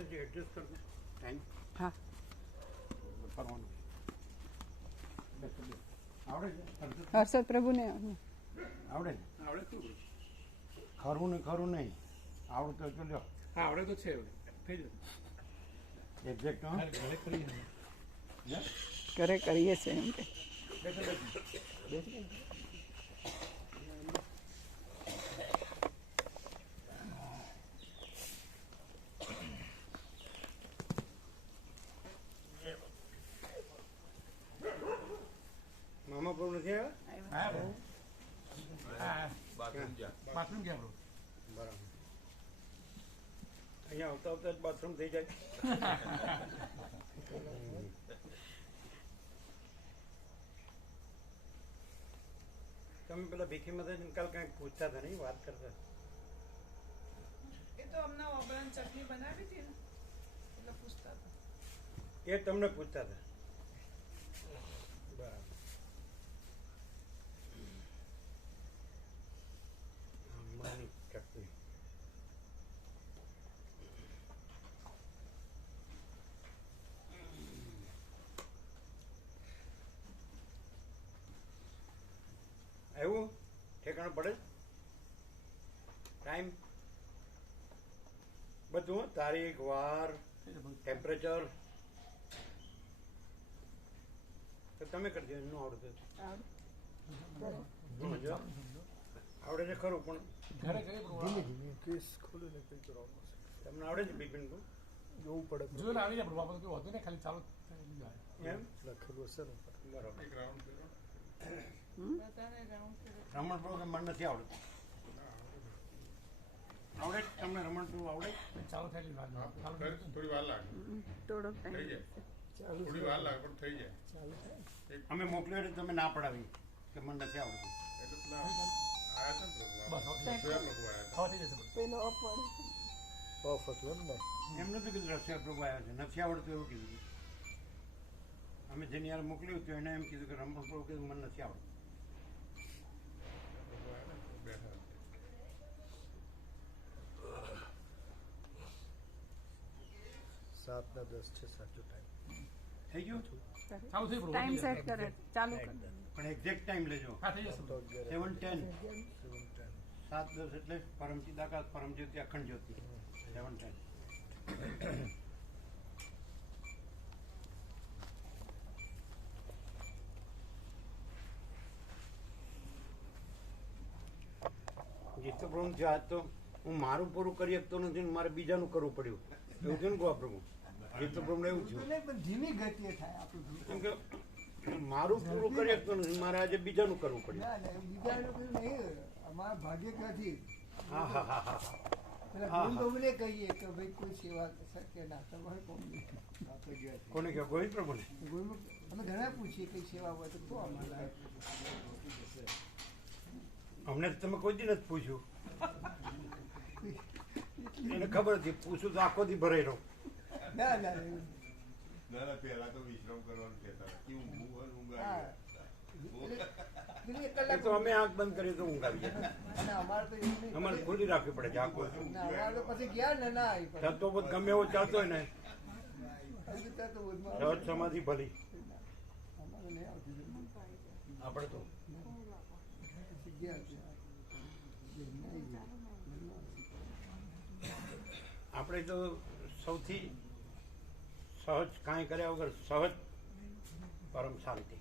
આવડે છે એડજસ્ટ કરવું ટાઈમ હા ફરવાનું આવડે છે હર્ષદ પ્રભુને આવડે છે આવડે તો ખરું ને ખરું નહીં આવડતું હોય તો લ્યો હા આવડે તો છે થઈ જશે એક્ઝેક્ટ હા ઘરે કરી ઘરે કરીએ છીએ એમ કે મામા પર નથી આવ્યા બાથરૂમ ક્યાં બરાબર અહીંયા આવતા આવતા જ બાથરૂમ થઈ જાય તમે પેલા ભીખી માતા કાલ કંઈક પૂછતા હતા નહીં વાત કરતા એ તો હમણાં ઓગળાની ચટણી બનાવી હતી ને એટલે પૂછતા હતા એ તમને પૂછતા હતા બરાબર આંબાની ચટણી આવ્યું ઠેકાણું પડે ટાઈમ બધું તારીખ વાર ટેમ્પરેચર તો તમે કરી દો એનું આવડતું જો આવડે છે ખરું પણ ઘરે કરી કેસ ખોલીને કંઈ કરવાનું તમને આવડે છે બિપિનભાઈ છે જોવું પડે જો આવી જાય બાબા કોઈ હોતું ને ખાલી ચાલુ થઈ જાય એમ લખેલું હશે ને બરાબર એક રાઉન્ડ કર્યો બધાને રાઉન્ડ કર્યો રમણ પ્રભુ મને નથી આવડતું આવડે છે? તમને રમણ પ્રભુ આવડે છે? ચાલુ થયેલી વાત ચાલુ થઈ થોડી વાર લાગે થોડોક થઈ ટાઈમ જાય થોડી વાર લાગે પણ થઈ જાય અમે મોકલ્યો એટલે તમે ના પડાવી કે મને નથી આવડતું એટલે પેલા આયા હતા ને બસ રસોઈયા લોકો આયા થવા થઈ જશે બધું. પેલો અપવાડ ઓફ હતું ને એમ નતું કીધું રશિયા પ્રભુ આવ્યા છે નથી આવડતું એવું કીધું અમે જેની યાર મોકલ્યું હતું એને એમ કીધું કે રમણ પ્રભુ કીધું મને નથી આવડતું લોકો આયા ને બેઠા હતા 7:10 છે સાચો ટાઈમ થઈ ગયું ચાલુ થઈ પડું ટાઈમ સેટ કરે ચાલુ કર પણ એક્ઝેક્ટ ટાઈમ લેજો હા થઈ જશે બધું. 7:10 7:10 7:10 એટલે પરમચિત આકાશ પરમ જ્યોતિ અખંડ જ્યોતિ 7:10 જીતો પ્રભુ છે આજ તો હું મારું પૂરું કરી શકતો નથી ને મારે બીજાનું કરવું પડ્યું એવું છે ને ગોવા પ્રભુ જીતો પ્રભુ એવું થયું ધીમી ગતિએ થાય આપણું કેમ કે મારું પૂરું કરી શકતો નથી મારે આજે બીજાનું કરવું પડ્યું ના ના બીજાનું કયું નહીં અમારા ભાગ્ય ક્યાંથી હા હા હા હા પેલા હા, હા. ગોવિંદને કહીએ કે ભાઈ કોઈ સેવા શક્ય ના તમારે કોણ આપણે ગયા કોને કહો ગોવિંદ પ્રભુને ગોવિંદ અમે ઘણા પૂછીએ કઈ સેવા હોય તો કહો અમારે અમને તો તમે કોઈ દી નથી પૂછ્યું એને ખબર હતી પૂછું તો આખો દી ભરાઈ રહું ના ના એવું. ના ના પહેલા તો વિશ્રામ કરવાનું કહેતા હતા કે ઊંઘવું હોય ને ઊંઘ હા આવી જાય. પેલી એક એ કલાક તો અમે આંખ બંધ કરીએ તો ઊંઘ આવી જાય અને અમારે તો એવું નહીં અમારે ખુલ્લી રાખવી પડે છે આંખો ના અમારે તો પછી ગયા ને ના આવી પડે તો બધું ગમે એવો ચાલતો હોય ને હજુ ત્યાં તો ઉધમાં સહજ સમાધિ ભલી અમારે નહીં આવતી આપણે તો પછી ગયા ત્યાં. નહીં ગયા. આપણે તો સૌથી સહજ કાંઈ કર્યા વગર સહજ પરમ શાંતિ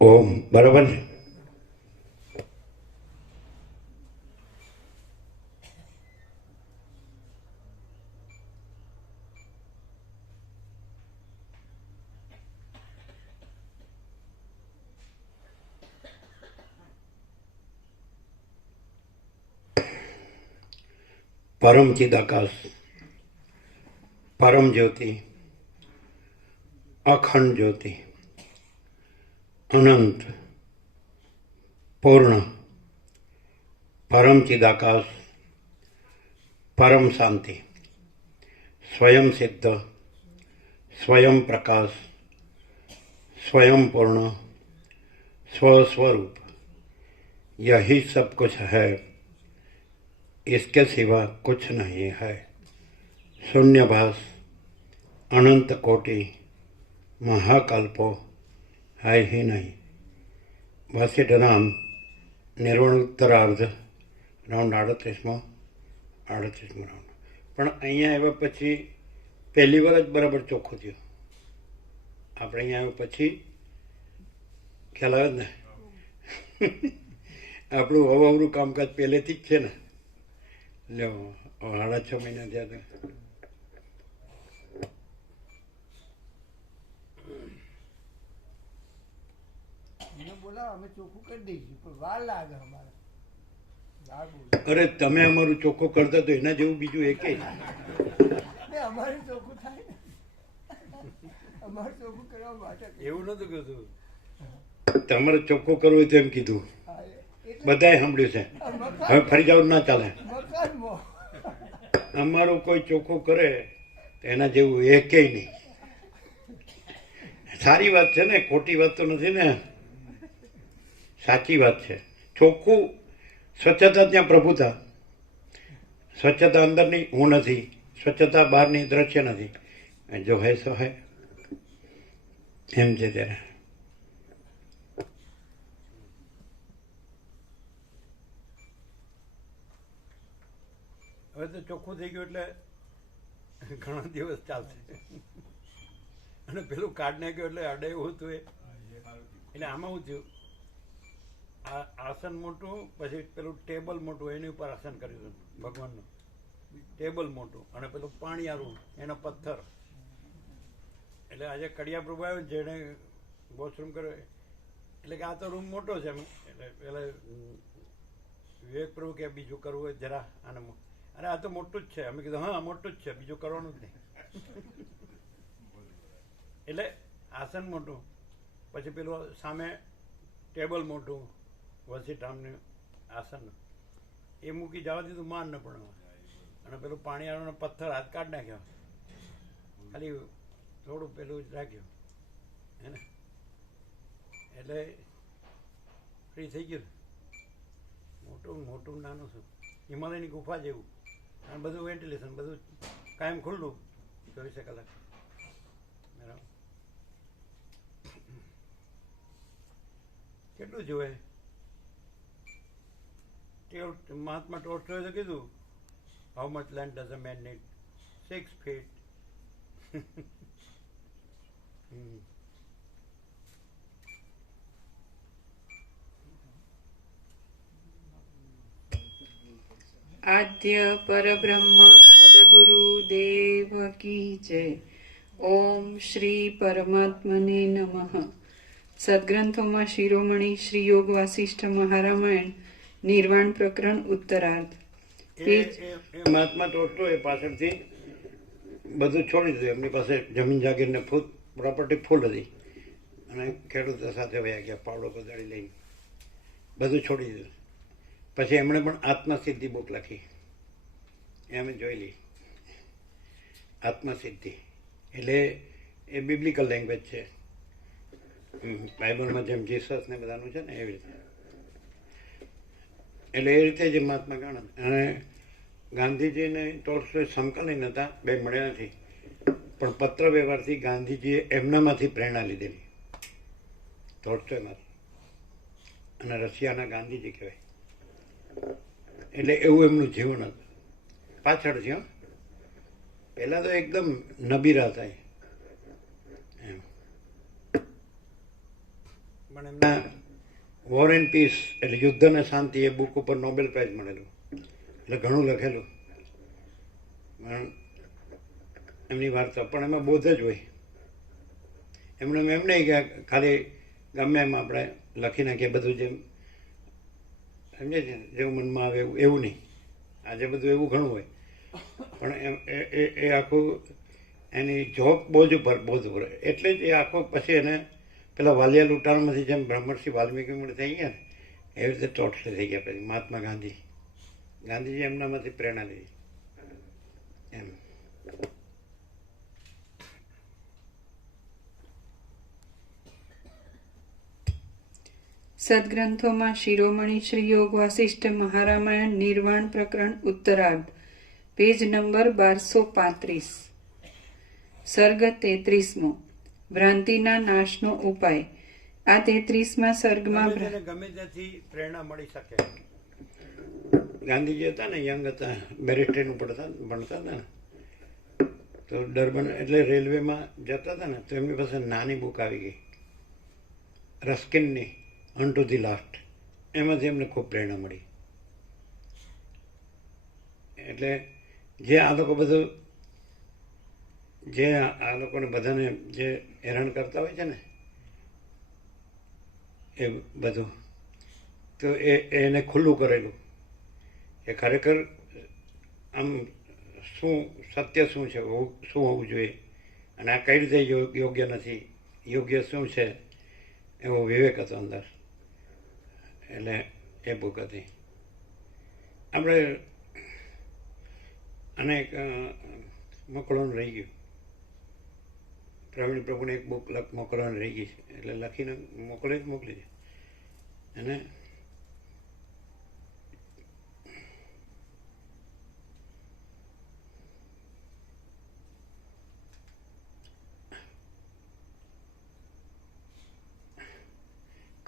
ઓમ બરાબર છે પરમ ચિદાકાશ પરમ જ્યોતિ અખંડ જ્યોતિ અનંત પૂર્ણ परम चिदाकाश, परम शांति, स्वयं सिद्ध, स्वयं प्रकाश, स्वयं पूर्ण, स्वस्वरूप, यही सब कुछ है, इसके सिवा कुछ नहीं है। शून्यभास, अनंत कोटि, महाकल्पो है ही नहीं। वशिष्ठ नाम निर्वाण उत्तरार्ધ રાઉન્ડ 38મો રાઉન્ડ. પણ અહીંયા આવ્યા પછી પહેલી વાર જ બરાબર ચોખ્ખું થયું. આપણે અહીંયા આવ્યા પછી ખ્યાલ આવે ને આપણું અવાવરું કામકાજ પહેલેથી જ છે ને. લ્યો 6.5 મહિના થયા હતા. એને બોલાવો અમે ચોખ્ખું કરી દઈશું પણ વાર લાગે અમારે વાર બહુ અરે તમે અમારું ચોખ્ખું કરતા તો એના જેવું બીજું એકેય નહીં. લાગે. અમારે ચોખ્ખું થાય ને અમારે ચોખ્ખું કરવા માટે એવું નતું કીધું. તમારે ચોખ્ખું કરવું હોય તો એમ કીધું. હા, એટલે બધાએ સાંભળ્યું છે. આ હવે ફરી જવું ના ચાલે. મકાનમાં અમારું કોઈ ચોખ્ખું કરે તો એના જેવું એકેય નહીં. સારી વાત છે ને, ખોટી વાત તો નથી ને, સાચી વાત છે. ચોખ્ખું, સ્વચ્છતા ત્યાં પ્રભુતા. સ્વચ્છતા અંદરની હું નથી, સ્વચ્છતા બહારની દ્રશ્ય નથી. જો હે સો હે એમ છે ત્યારે. હવે તો ચોખ્ખું થઈ ગયું એટલે ઘણા દિવસ ચાલશે. અને પેલું કાર્ડ નાખ્યું એટલે અડે એવું હતું એ. એટલે આમાં શું થયું, આ આસન મોટું, પછી પેલું ટેબલ મોટું, એની ઉપર આસન કર્યું હતું ભગવાનનું. ટેબલ મોટું અને પેલું પાણીયારું એનો પથ્થર. એટલે આજે કડિયા પ્રભુ આવ્યો ને જેને વોશરૂમ કર્યો, એટલે કે આ તો રૂમ મોટો છે એમ. એટલે પેલા વિવેક પ્રભુ કે બીજું કરવું હોય જરા આને, અરે આ તો મોટું જ છે. અમે કીધું હા મોટું જ છે, બીજું કરવાનું જ નહીં. એટલે આસન મોટું, પછી પેલું સામે ટેબલ મોટું, વસીઠામનું આસન એ મૂકી જવા દીધું, માન ન પણ. અને પેલું પાણીયાળોનો પથ્થર હાથ કાઢ નાખ્યો, ખાલી થોડું પેલું જ રાખ્યું હે ને. એટલે ફ્રી થઈ ગયું. મોટું મોટું નાનું શું, હિમાલયની ગુફા જેવું. અને બધું વેન્ટિલેશન, બધું કાયમ ખુલ્લું 24 કલાક. બરાબર. કેટલું જોવે? મહાત્મા ટોલ્સ્ટોયે તો કીધું, how much land does a man need? 6 feet. આદ્ય પરબ્રહ્મ સદગુરુદેવ કી જય. ઓમ શ્રી પરમાત્મને નમઃ. સદગ્રંથોમાં શિરોમણી શ્રી યોગ વાસિષ્ઠ મહારામાયણ નિર્વાણ પ્રકરણ ઉત્તરાર્ધ. મહાત્મા ટોલ્સ્ટોયે પાછળથી બધું છોડી દીધું. એમની પાસે જમીન જાગીરને પ્રોપર્ટી ફૂલ હતી અને ખેડૂતો સાથે વયા ગયા, પાવડો બગાડી લઈને બધું છોડી દીધું. પછી એમણે પણ આત્મસિદ્ધિ બુક લખી, એમ જોયેલી. આત્મસિદ્ધિ એટલે એ બિબ્લિકલ લેંગ્વેજ છે. બાઇબલમાં જેમ જીસસ ને બધાનું છે ને એવી રીતે. એટલે એ રીતે જ મહાત્મા ગાંધી અને ગાંધીજીને ટોલ્સ્ટોય સમકાલીન હતા, બે મળ્યા નથી. પણ પત્ર વ્યવહારથી ગાંધીજીએ એમનામાંથી પ્રેરણા લીધેલી, ટોલ્સ્ટોયમાંથી. અને રશિયાના ગાંધીજી કહેવાય. એટલે એવું એમનું જીવન હતું. પાછળથી હો, પહેલા તો એકદમ નબીરા હતા એમ. પણ એમના વોર એન્ડ પીસ એટલે યુદ્ધ અને શાંતિ એ બુક ઉપર નોબેલ પ્રાઇઝ મળેલું. એટલે ઘણું લખેલું. પણ એમની વાર્તા પણ એમાં બોધ જ હોય. એમને એમ નહીં કે ખાલી ગમે એમ આપણે લખી નાખીએ બધું, જેમ સમજે છે જેવું મનમાં આવે એવું નહીં. આજે બધું એવું ઘણું હોય, પણ એ આખું એની જોબ બોજ ઉપર બોધ ઉપર. એટલે જ એ આખો પછી એને પેલા વાલિયા લૂંટાણામાંથી જેમ બ્રહ્મર્ષિ વાલ્મીકી થઈ ગયા ને, એવી રીતે ટોલ્સ્ટોય થઈ ગયા પછી મહાત્મા ગાંધી. ગાંધીજી એમનામાંથી પ્રેરણા લીધી એમ. સદગ્રંથોમાં શિરોમણી શ્રી યોગ વાસિષ્ઠ મહારામાયણ નિર્વાણ પ્રકરણ ઉત્તરાર્ધ પેજ નંબર 1235 સર્ગ 33મો ભ્રાંતિના નાશનો ઉપાય. આ 33મા સર્ગમાં ગમે તેને ગમે ત્યાંથી પ્રેરણા મળી શકે. ગાંધીજી હતા ને, યંગ હતા, બેરિસ્ટરનું ભણતા હતા ને, તો ડર્બન એટલે રેલવેમાં જતા હતા ને, તો એમની પાસે નાની બુક આવી ગઈ રસ્કિનની, અન ટુ ધી લાસ્ટ. એમાંથી એમને ખૂબ પ્રેરણા મળી. એટલે જે આ લોકો બધું, જે આ લોકોને બધાને જે હેરાન કરતા હોય છે ને એ બધું, તો એને ખુલ્લું કરેલું એ ખરેખર આમ શું સત્ય શું છે, શું હોવું જોઈએ, અને આ કઈ રીતે યોગ્ય નથી, યોગ્ય શું છે, એવો વિવેક હતો અંદર. એટલે એ બુક હતી. આપણે અને એક મોકલવાનું રહી ગયું. પ્રવીણ પ્રભુને એક બુક મોકલવાની રહી ગઈ છે, એટલે લખીને મોકલી છે. અને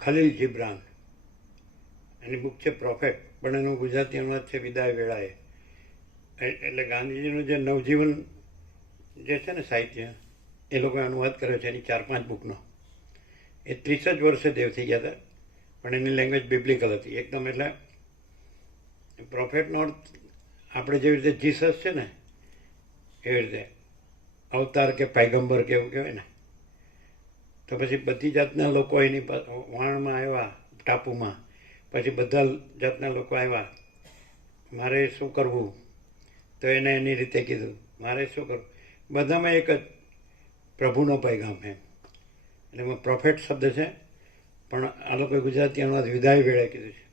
ખલીલ જીબ્રાન, એની બુક છે પ્રોફેટ, પણ એનું ગુજરાતી અનુવાદ છે વિદાય વેળાએ. એટલે ગાંધીજીનું જે નવજીવન જે છે ને સાહિત્ય, એ લોકોએ અનુવાદ કર્યો છે એની 4-5 બુકનો. એ 30 જ વર્ષે દેવ થઈ ગયા હતા, પણ એની લેંગ્વેજ બિબ્લિકલ હતી એકદમ. એટલે પ્રોફેટનો અર્થ આપણે જેવી રીતે જીસસ છે ને એવી રીતે અવતાર કે પૈગંબર કે એવું કહેવાય ને. તો પછી બધી જાતના લોકો એની વાણમાં આવ્યા ટાપુમાં, પછી બધા જાતના લોકો આવ્યા, મારે શું કરવું, તો એને એની રીતે કીધું મારે શું કરવું. બધામાં એક જ પ્રભુનો પૈગામ એમ. એટલે એમાં પ્રોફેટ શબ્દ છે, પણ આ લોકોએ ગુજરાતી અનુવાદ વિદાય વેળાએ કીધું છે.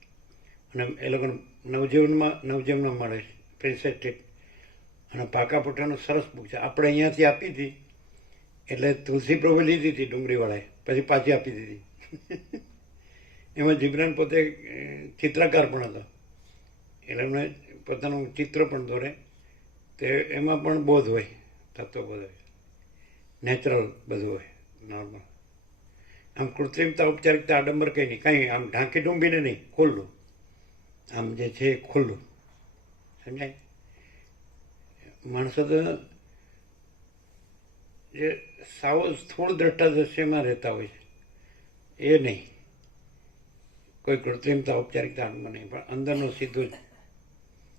અને એ લોકોને નવજીવનમાં મળે છે, પ્રિન્સેસ સ્ટ્રીટ. અને પાકા પુઠાનું સરસ બુક છે. આપણે અહીંયાથી આપી હતી, એટલે તુલસી પ્રભુ લીધી હતી ડુંગળીવાળાએ, પછી પાછી આપી દીધી. એમાં જીબ્રાન પોતે ચિત્રકાર પણ હતો, એટલે એમને પોતાનું ચિત્ર પણ દોરે. તે એમાં પણ બોધ હોય, તત્વબોધ હોય, નેચરલ બધું હોય, નોર્મલ. આમ કૃત્રિમતા, ઔપચારિકતા, આડંબર કંઈ નહીં, કાંઈ આમ ઢાંકી ડૂંબીને નહીં, ખુલ્લું. આમ જે છે એ ખુલ્લું, સમજાય. માણસો તો જે સાવ સ્થૂળ દ્રષ્ટાદૃશ્યમાં રહેતા હોય છે એ નહીં, કોઈ કૃત્રિમતા, ઔપચારિકતા નહીં, પણ અંદરનો સીધું જ,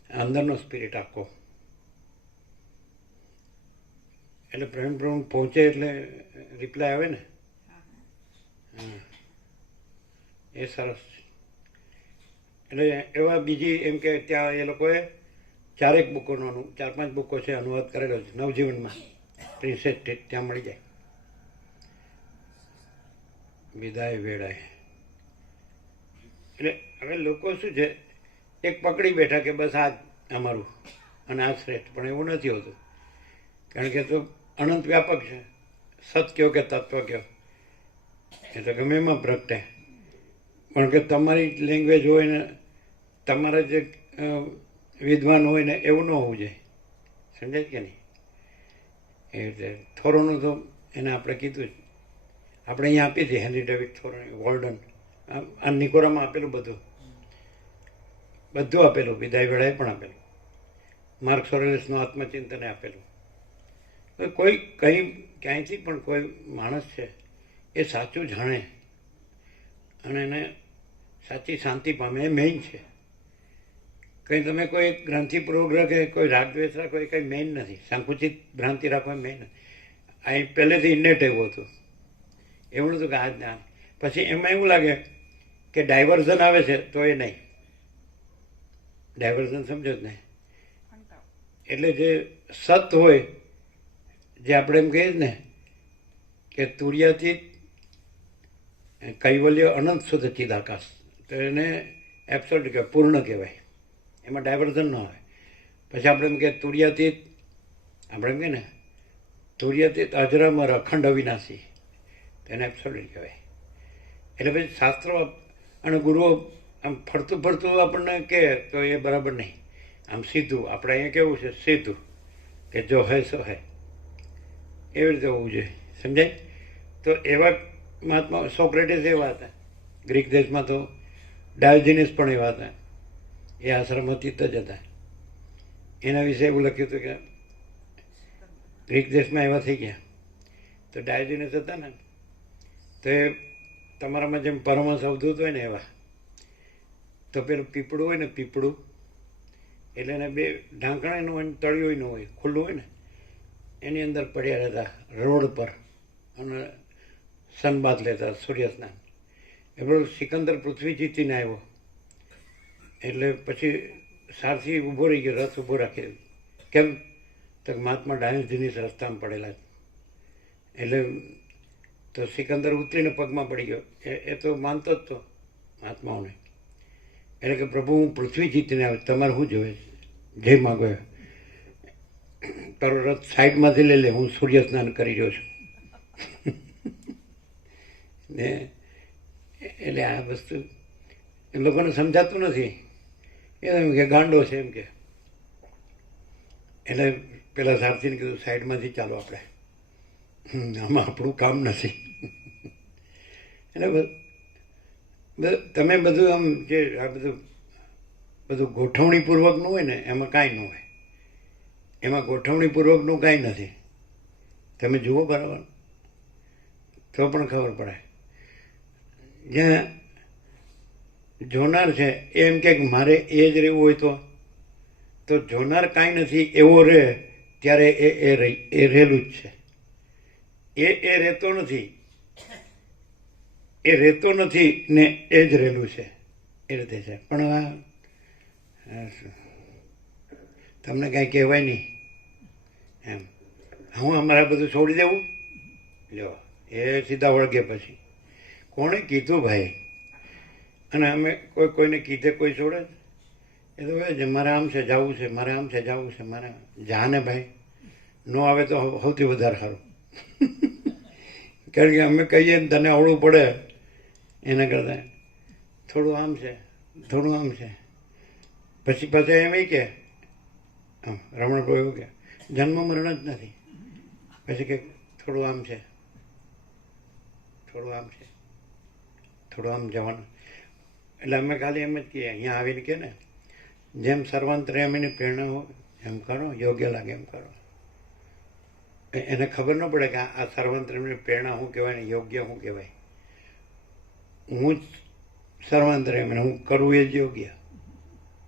અંદરનો સ્પિરિટ આખો. એટલે પ્રેમ પહોંચે એટલે રિપ્લાય આવે ને, એ સરસ છે. એટલે એવા બીજી એમ કે ત્યાં એ લોકોએ 4-5 બુકો છે અનુવાદ કરેલો છે નવજીવનમાં, પ્રિન્સેસ સ્ટ્રીટ, ત્યાં મળી જાય. વિદાય વેળાએ. એટલે હવે લોકો શું છે, એક પકડી બેઠા કે બસ આ અમારું અને આ શ્રેષ્ઠ, પણ એવું નથી હોતું. કારણ કે તો અનંત વ્યાપક છે. સત કયો કે તત્વ કયો, એ તો ગમે એમાં પ્રગટે. પણ કે તમારી લેંગ્વેજ હોય ને તમારા જે વિદ્વાન હોય ને એવું ન હોવું જોઈએ, સમજાય કે નહીં. એ રીતે થોરોનું તો એને આપણે કીધું જ, આપણે અહીંયા આપી હતી હેનરી ડેવિડ થોરો, વોલ્ડન, આ નિકોરામાં આપેલું બધું આપેલું, વિદાય વેળાએ પણ આપેલું, માર્ક સોરેલસનું આત્મચિંતને આપેલું. કોઈ કંઈ ક્યાંયથી પણ કોઈ માણસ છે એ સાચું જાણે અને એને સાચી શાંતિ પામે, એ મેઇન છે. કંઈ તમે કોઈ ગ્રંથિપૂર્વક કે કોઈ રાગદ્વેષ રાખો એ કંઈ મેઇન નથી. સંકુચિત ભ્રાંતિ રાખવા મેઇન નથી. અહીં પહેલેથી ઇન્નેટ એવું હતું, એવું નહોતું કે આ જ્ઞાન. પછી એમાં એવું લાગે કે ડાયવર્ઝન આવે છે તો એ નહીં, ડાયવર્ઝન સમજો જ નહીં. એટલે જે સત હોય, જે આપણે એમ કહીએ ને કે તુર્યાથી કૈવલ્ય અનંત શુદ્ધ ચિદાકાશ, તો એને એબ્સોલ્યુટ કહેવાય, પૂર્ણ કહેવાય. એમાં ડાયવર્ઝન ન હોય. પછી આપણે એમ કે તુર્યાતીત, આપણે એમ કે ને તુર્યાતીત અજરામર અખંડ અવિનાશી, તેને એબ્સોલ્યુટ કહેવાય. એટલે પછી શાસ્ત્રો અને ગુરુઓ આમ ફરતું ફરતું આપણને કહે તો એ બરાબર નહીં. આમ સીધું, આપણે અહીંયા કેવું છે સીધું, કે જો હે સો હે, એવી રીતે હોવું જોઈએ. સમજાય? તો એવા મહાત્મા સોક્રેટિસ એવા હતા. ગ્રીક દેશમાં તો ડાયોજિનિસ પણ એવા હતા. એ આશ્રમ અતીત જ હતા. એના વિશે એવું લખ્યું હતું કે ગ્રીક દેશમાં એવા થઈ ગયા. તો ડાયોજિનિસ હતા ને, તો એ તમારામાં જેમ પરમહંસ અવધૂત હોય ને એવા, તો પેલું પીપળું હોય ને, પીપળું એટલે એને બે ઢાંકણા ન હોય ને તળિયું ન હોય, ખુલ્લું હોય ને, એની અંદર પડ્યા રહેતા રોડ પર અને સનબાથ લેતા, સૂર્ય સ્નાન. એ પેલો સિકંદર પૃથ્વી જીતીને આવ્યો એટલે પછી સારથી ઊભો રહી ગયો, રથ ઊભો રાખી. કેમ? તો મહાત્મા ડાયોજિનિસ રસ્તામાં પડેલા જ. એટલે તો સિકંદર ઉતરીને પગમાં પડી ગયો. એ તો માનતો જ તો મહાત્માઓને. એટલે કે પ્રભુ હું પૃથ્વી જીતીને આવ્યો, તમારે શું જોવે? જય માગો, તારો રથ સાઈડમાંથી લઈ લે, હું સૂર્ય સ્નાન કરી રહ્યો છું. ને એટલે આ વસ્તુ એ લોકોને સમજાતું નથી. એમ કે ગાંડો છે એમ કે. એટલે પેલા સારથીને કીધું સાઈડમાંથી ચાલો આપણે, આમાં આપણું કામ નથી. એટલે તમે બધું આમ જે આ બધું ગોઠવણીપૂર્વકનું હોય ને, એમાં કાંઈ ન હોય. એમાં ગોઠવણીપૂર્વકનું કાંઈ નથી. તમે જુઓ બરાબર તો પણ ખબર પડે. જ્યાં જોનાર છે એ એમ કે મારે એ જ રહેવું હોય તો જોનાર કાંઈ નથી એવો રહે ત્યારે એ રહેલું જ છે. એ રહેતો નથી, એ રહેતો નથી ને એ જ રહેલું છે, એ રીતે છે. પણ તમને કાંઈ કહેવાય નહીં એમ. હું અમારે બધું છોડી દેવું? જો એ સીધા વળગે પછી. કોણે કીધું ભાઈ? અને અમે કોઈને કીધે કોઈ છોડે? એ તો ભાઈ મારે આમ છે જવું છે, મારે આમ છે જવું છે, મારે જાને ભાઈ ન આવે તો સૌથી વધારે સારું. કારણ કે અમે કહીએ ને તને અવળું પડે એના કરતાં થોડું આમ છે, થોડું આમ છે. પછી પાછા એમ કે રમણ પ્રભુ એવું કે જન્મ મરણ જ નથી. પછી કે થોડું આમ છે, થોડું આમ છે, થોડું આમ જવાનું. એટલે અમે ખાલી એમ જ કહીએ અહીંયા આવીને કે ને જેમ સર્વાંતર્યામીની પ્રેરણા હોય એમ કરો, યોગ્ય લાગે એમ કરો. એને ખબર ન પડે કે આ સર્વાંતર્યામીની પ્રેરણા શું કહેવાય ને યોગ્ય શું કહેવાય. હું જ સર્વાંતર્યામી, હું કરું એ જ યોગ્ય,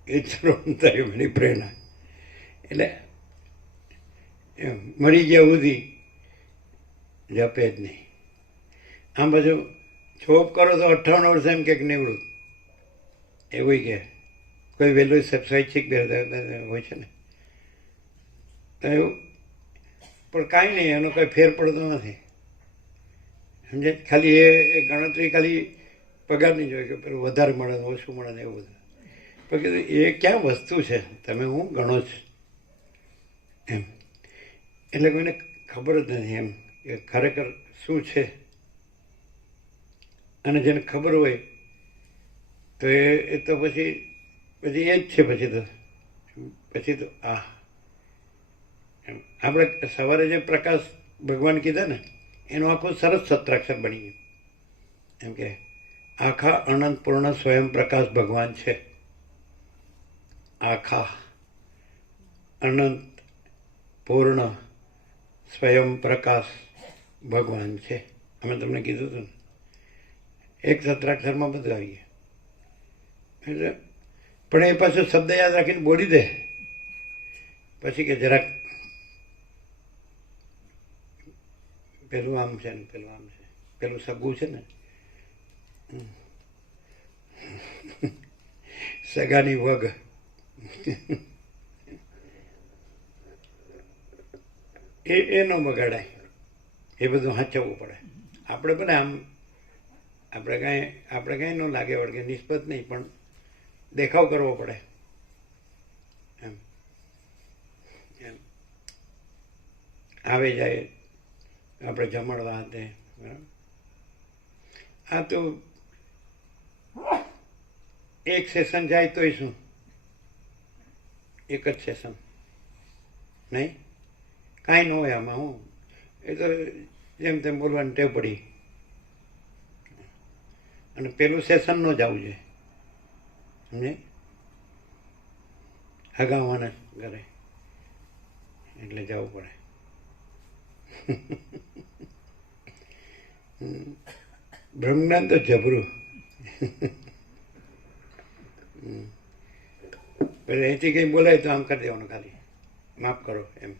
એ જ સર્વાંતર્યામીની પ્રેરણા. એટલે મરી ગયા સુધી જપે જ નહીં. આમ બધું જોબ કરો તો 58 વર્ષે એમ કે નિવૃત્ત એવું કે કોઈ વહેલું સ્વૈચ્છિક હોય છે ને તો એવું. પણ કાંઈ નહીં, એનો કંઈ ફેર પડતો નથી. સમજે? ખાલી એ ગણતરી ખાલી પગારની જોઈએ કે પેલું વધારે મળે ને ઓછું મળે ને એવું બધું. પણ કીધું એ ક્યાં વસ્તુ છે તમે હું ગણો છો એમ. એટલે કોઈને ખબર જ નથી એમ કે ખરેખર શું છે. અને જેને ખબર હોય તો એ તો પછી એ જ છે. પછી તો આપણે સવારે જે પ્રકાશ ભગવાન કીધા ને એનું આખું સરસ સત્રાક્ષર બની ગયું. એમ કે આખા અનંત પૂર્ણ સ્વયં પ્રકાશ ભગવાન છે. આખા અનંત પૂર્ણ સ્વયં પ્રકાશ ભગવાન છે. અમે તમને કીધું હતું ને, એક સત્રાક્ષરમાં બધું આવી ગયું. એટલે પણ એ પાછું શબ્દ યાદ રાખીને બોલી દે પછી કે જરાક પેલું આમ છે ને પેલું આમ છે, પેલું સગું છે ને સગાની વગ. એ ન બગાડાય, એ બધું સાચવવું પડે. આપણે પણ આમ આપણે કાંઈ ન લાગે વળગે નિસ્બત નહીં, પણ દેખાવ કરવો પડે. આવે જાય આપણે જમાડવા તે બરાબર. આ તો એક સેશન જાય તોય શું, એક જ સેશન નહીં, કાંઈ ન હોય આમાં. હું એ તો જેમ તેમ બોલવાની ટેવ પડી. અને પેલું સેશન ન જવું જોઈએ, સમજે, હગાવાના ઘરે એટલે જવું પડે. બ્રહ્મજ્ઞાન તો જબરું. એટલે અહીંથી કંઈ બોલાય તો આમ કરી દેવાનું, ખાલી માફ કરો એમ.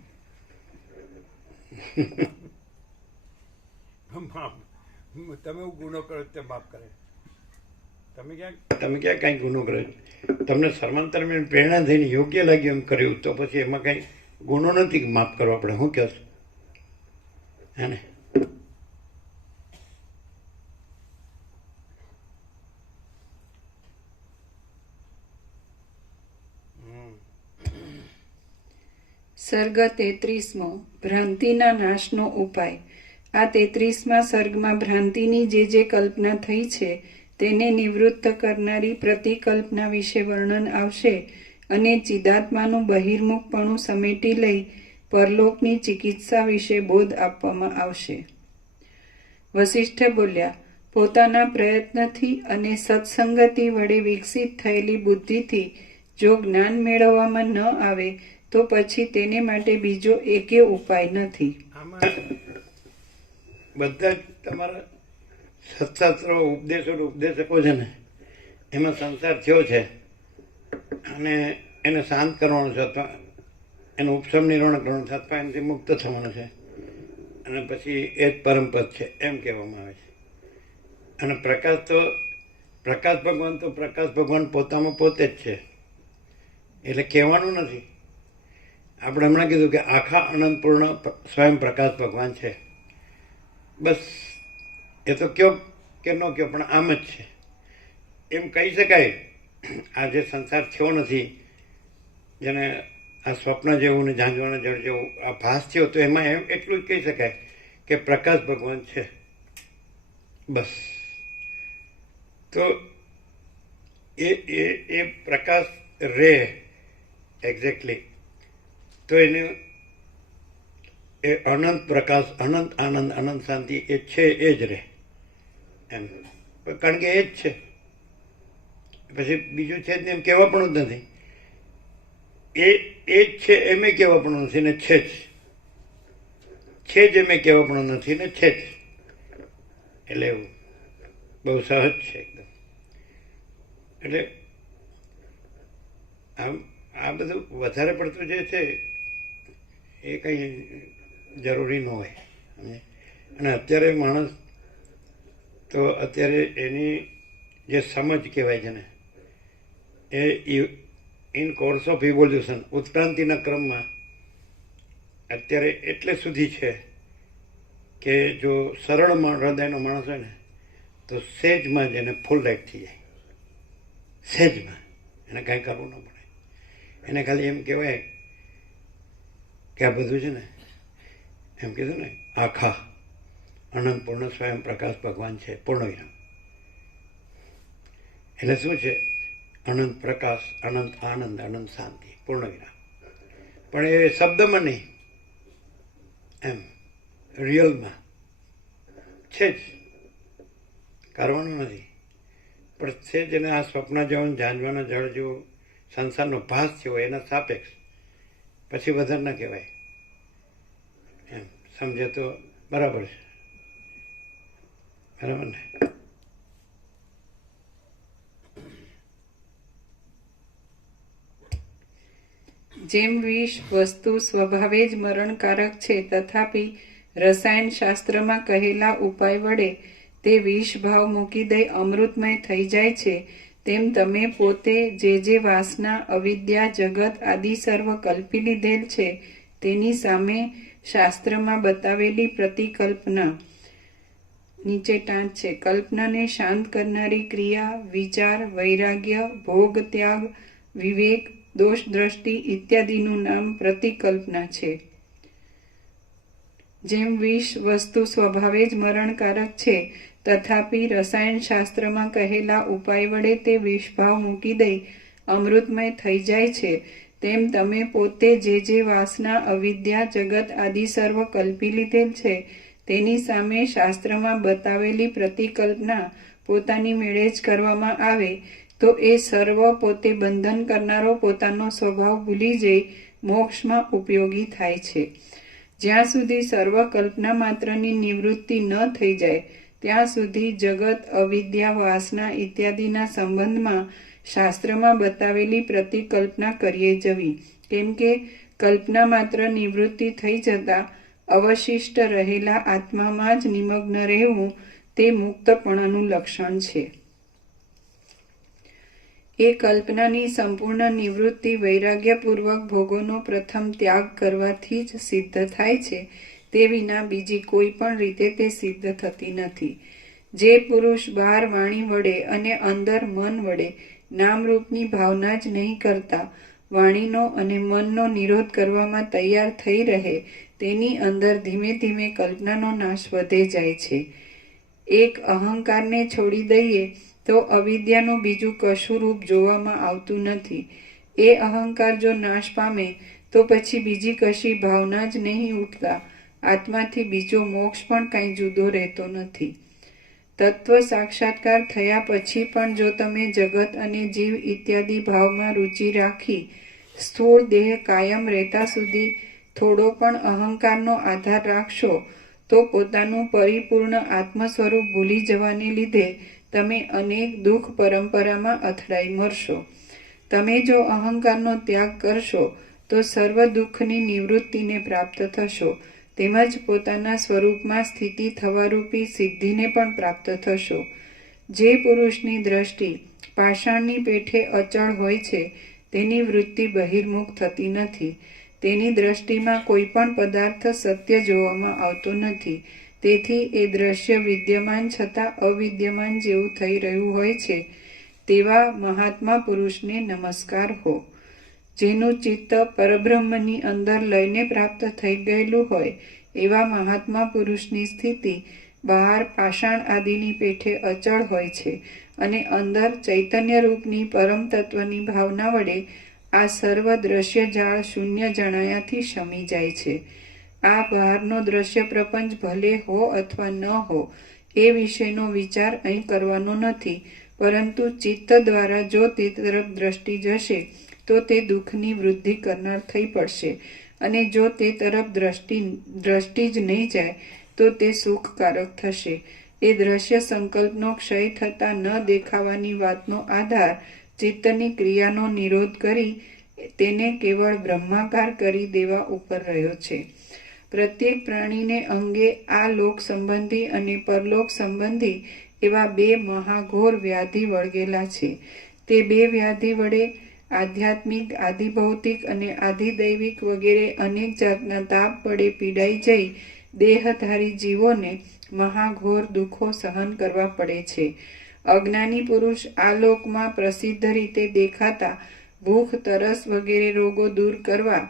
તમે ગુનો કરો તે માફ કરે. તમે ક્યાં કાંઈ ગુનો કર્યો? તમને સર્વાંતર પ્રેરણા થઈને યોગ્ય લાગ્યું એમ કર્યું તો પછી એમાં કાંઈ ગુનો નથી કે માફ કરો આપણે. શું કહો છો? હે ને? સર્ગ 33મો ભ્રાંતિના નાશનો ઉપાય. આ 33મા સર્ગમાં ભ્રાંતિની જે કલ્પના થઈ છે તેને નિવૃત્ત કરનારી પ્રતિકલ્પના વિશે વર્ણન આવશે અને ચિદાત્માનું બહિર્મુખપણું સમેટી લઈ પરલોકની ચિકિત્સા વિશે બોધ આપવામાં આવશે. વસિષ્ઠ બોલ્યા, પોતાના પ્રયત્નથી અને સત્સંગતિ વડે વિકસિત થયેલી બુદ્ધિથી જો જ્ઞાન મેળવવામાં ન આવે તો પછી તેને માટે બીજો એકે ઉપાય નથી. આમાં બધા જ તમારા સત્શાસ્ત્રો ઉપદેશકો છે ને, એમાં સંસાર થયો છે અને એને શાંત કરવાનો છે અથવા એનું ઉપશમ નિર્વાણ કરવાનું છે અથવા એનાથી મુક્ત થવાનું છે અને પછી એ જ પરમપદ છે એમ કહેવામાં આવે છે. અને પ્રકાશ ભગવાન પોતામાં પોતે જ છે, એટલે કહેવાનું નથી. આપણે હમણાં કીધું કે આખા અનંતપૂર્ણ સ્વયં પ્રકાશ ભગવાન છે. બસ એ તો કયો કે ન કયો પણ આમ જ છે એમ કહી શકાય. આ જે સંસાર થયો નથી, જેને આ સ્વપ્ન જેવું ને ઝાંઝવાના જળ જેવું આ ભાસ થયો, તો એમાં એમ એટલું જ કહી શકાય કે પ્રકાશ ભગવાન છે. બસ. તો એ પ્રકાશ રહે એક્ઝેક્ટલી, તો એને એ અનંત પ્રકાશ, અનંત આનંદ, અનંત શાંતિ એ છે એ જ રહે એમ. કારણ કે એ જ છે, પછી બીજું છે જ નહીં એમ કહેવા પણ જ નથી. એ જ છે એમે કહેવા પણ નથી ને છે જ એમે કહેવા પણ નથી ને છે જ. એટલે એવું બહુ સહજ છે એકદમ. એટલે આ બધું વધારે પડતું જે છે એ કંઈ જરૂરી ન હોય. અને અત્યારે માણસ તો અત્યારે એની જે સમજ કહેવાય છે ને, એ ઇન કોર્સ ઓફ ઇવોલ્યુશન, ઉત્ક્રાંતિના ક્રમમાં અત્યારે એટલે સુધી છે કે જો સરળ હૃદયનો માણસ હોય ને તો સહેજમાં જ એને ફૂલ લાઈટ થઈ જાય. સહેજમાં એને કાંઈ કરવું ન પડે. એને ખાલી એમ કહેવાય કે આ બધું છે ને, એમ કીધું ને, આખા અનંત પૂર્ણ સ્વયં પ્રકાશ ભગવાન છે, પૂર્ણવિરામ. એટલે શું છે? અનંત પ્રકાશ, અનંત આનંદ, અનંત શાંતિ, પૂર્ણવિરામ. પણ એ શબ્દમાં નહીં, એમ રિયલમાં છે જ, કરવાનું નથી. પણ છે જેને આ સ્વપ્ન જેવું, ઝાંઝવાના જળ જેવું સંસારનો ભાસ થયો એના સાપેક્ષ, પછી વધારે ના કહેવાય એમ. સમજે તો બરાબર છે. બરાબર ને? જેમ વિષ વસ્તુ સ્વભાવે જ મરણકારક છે, તથાપિ રસાયણ શાસ્ત્રમાં કહેલા ઉપાય વડે તે વિષ ભાવ મૂકી દઈ અમૃતમય થઈ જાય છે, તેમ તમે પોતે જે વાસના, અવિદ્યા, જગત આદિ સર્વ કલ્પી લીધેલ છે તેની સામે શાસ્ત્રમાં બતાવેલી પ્રતિકલ્પના, નીચે ટાંચ છે, કલ્પનાને શાંત કરનારી ક્રિયા, વિચાર, વૈરાગ્ય, ભોગ ત્યાગ, વિવેક, દોષ દ્રષ્ટિ ઇત્યાદિનું નામ પ્રતિકલ્પના છે. જેમ વિષ વસ્તુ સ્વભાવે જ મરણકારક છે, તથાપિ રસાયણશાસ્ત્રમાં કહેલા ઉપાય વડે તે વિષભાવ મૂકી દઈ અમૃતમય થઈ જાય છે, તેમ તમે પોતે જે વાસના અવિદ્યા જગત આદિ સર્વ કલ્પી લીધેલ છે તેની સામે શાસ્ત્રમાં બતાવેલી પ્રતિકલ્પના પોતાની મેળે જ કરવામાં આવે તો એ સર્વ પોતે બંધન કરનારો પોતાનો સ્વભાવ ભૂલી જઈ મોક્ષમાં ઉપયોગી થાય છે. જ્યાં સુધી સર્વ કલ્પના માત્રની નિવૃત્તિ ન થઈ જાય ત્યાં સુધી જગત અવિદ્યા વાસના ઇત્યાદિના સંબંધમાં શાસ્ત્રમાં બતાવેલી પ્રતિકલ્પના કરીએ જવી, કેમ કે કલ્પના માત્ર નિવૃત્તિ થઈ જતા અવશિષ્ટ રહેલા આત્મામાં જ નિમગ્ન રહેવું તે મુક્તપણાનું લક્ષણ છે. એ કલ્પનાની સંપૂર્ણ નિવૃત્તિ વૈરાગ્યપૂર્વક ભોગોનો પ્રથમ ત્યાગ કરવાથી જ સિદ્ધ થાય છે, તે વિના બીજી કોઈ પણ રીતે તે સિદ્ધ થતી નથી. જે પુરુષ બહાર વાણી વડે અને અંદર મન વડે નામરૂપની ભાવના જ નહીં કરતા વાણીનો અને મનનો નિરોધ કરવામાં તૈયાર થઈ રહે, તેની અંદર ધીમે ધીમે કલ્પનાનો નાશ વધે જાય છે. એક અહંકારને છોડી દઈએ તો અવિદ્યાનું બીજું કશું રૂપ જોવામાં આવતું નથી. એ અહંકાર જો નાશ પામે તો પછી બીજી કશી ભાવના જ નહીં ઉઠતા આત્માથી બીજો મોક્ષ પણ કાંઈ જુદો રહેતો નથી. તત્વ સાક્ષાત્કાર થયા પછી પણ જો તમે જગત અને જીવ ઇત્યાદિ ભાવમાં રુચિ રાખી સ્થૂળ દેહ કાયમ રહેતા સુધી થોડો પણ અહંકારનો આધાર રાખશો તો પોતાનું પરિપૂર્ણ આત્મ સ્વરૂપ ભૂલી જવાને લીધે તમે અનેક દુઃખ પરંપરામાં અથડાઈ મરશો. તમે જો અહંકારનો ત્યાગ કરશો તો સર્વ દુઃખની નિવૃત્તિને પ્રાપ્ત થશો, તેમજ પોતાના સ્વરૂપમાં સ્થિતિ થવારૂપી સિદ્ધિને પણ પ્રાપ્ત થશો. જે પુરુષની દ્રષ્ટિ પાષાણની પેઠે અચળ હોય છે તેની વૃત્તિ બહિર્મુખ થતી નથી. તેની દ્રષ્ટિમાં કોઈ પણ પદાર્થ સત્ય જોવામાં આવતો નથી. તેથી એ દ્રશ્ય વિદ્યમાન છતાં અવિદ્યમાન જેવું થઈ રહ્યું હોય છે તેવા મહાત્મા પુરુષને નમસ્કાર હો. જેનું ચિત્ત પરબ્રહ્મની અંદર લઈને પ્રાપ્ત થઈ ગયેલું હોય એવા મહાત્મા પુરુષની સ્થિતિ બહાર પાષાણ આદિની પેઠે અચળ હોય છે અને અંદર ચૈતન્ય રૂપની પરમ તત્વની ભાવના વડે આ સર્વ દ્રશ્ય જાળ શૂન્ય જણાયાથી શમી જાય છે. આ બહારનો દ્રશ્ય પ્રપંચ ભલે હો અથવા ન હો એ વિશેનો વિચાર અહીં કરવાનો નથી, પરંતુ ચિત્ત દ્વારા જો તે તરફ દ્રષ્ટિ જશે તો તે દુઃખની વૃદ્ધિ કરનાર થઈ પડશે, અને જો તે તરફ દ્રષ્ટિ જ નહીં જાય તો તે સુખકારક થશે. એ દ્રશ્ય સંકલ્પનો ક્ષય થતા ન દેખાવાની વાતનો આધાર ચિત્તની ક્રિયાનો નિરોધ કરી તેને કેવળ બ્રહ્માકાર કરી દેવા ઉપર રહ્યો છે. પ્રત્યેક પ્રાણીને અંગે આ લોક સંબંધી અને પરલોક સંબંધી એવા બે મહાઘોર વ્યાધિ વળગેલા છે. તે બે વ્યાધિ વડે આધ્યાત્મિક, આધિભૌતિક અને આધિદૈવિક વગેરે અનેક જાતના તાપ વડે પીડાઈ જઈ દેહધારી જીવોને મહાઘોર દુઃખો સહન કરવા પડે છે. અજ્ઞાની પુરુષ આ લોકમાં પ્રસિદ્ધ રીતે દેખાતા ભૂખ, તરસ વગેરે રોગો દૂર કરવા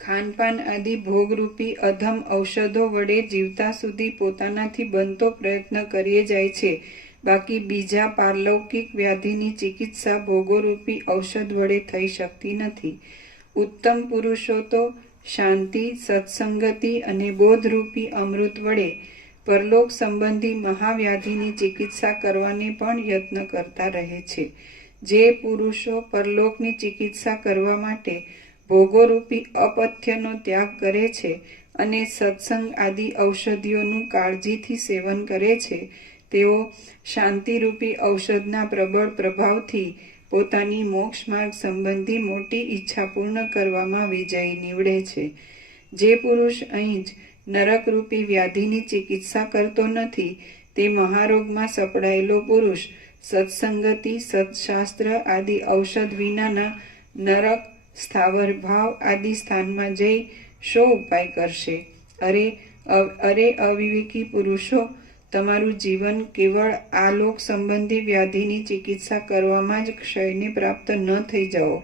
ખાનપાન આદિ ભોગરૂપી અધમ ઔષધો વડે જીવતા સુધી પોતાનાથી બનતો પ્રયત્ન કરીએ જાય છે. બાકી બીજા પારલૌકિક વ્યાધિની ચિકિત્સા ભોગોરૂપી ઔષધ વડે થઈ શકતી નથી. ઉત્તમ પુરુષો તો શાંતિ, સત્સંગતિ અને બોધરૂપી અમૃત વડે પરલોક સંબંધી મહાવ્યાધિની ચિકિત્સા કરવાને પણ યત્ન કરતા રહે છે. જે પુરુષો પરલોકની ચિકિત્સા કરવા માટે ભોગોરૂપી અપથ્યનો ત્યાગ કરે છે અને સત્સંગ આદિ ઔષધિઓનું કાળજીથી સેવન કરે છે, તેઓ શાંતિરૂપી ઔષધના પ્રબળ પ્રભાવથી પોતાની મોક્ષ માર્ગ સંબંધી મોટી ઈચ્છા પૂર્ણ કરવામાં વિજયી નીવડે છે. જે પુરુષ અહીં જ નરકરૂપી વ્યાધિની ચિકિત્સા કરતો નથી તે મહારોગમાં સપડાયેલો પુરુષ સત્સંગતિ, સત્શાસ્ત્ર આદિ ઔષધ વિનાના નરક, સ્થાવર ભાવ આદિ સ્થાનમાં જઈ શો ઉપાય કરશે? અરે અવિવેકી પુરુષો, તમારું જીવન કેવળ આ લોક સંબંધી વ્યાધિની ચિકિત્સા કરવામાં જ ક્ષયને પ્રાપ્ત ન થઈ જાઓ,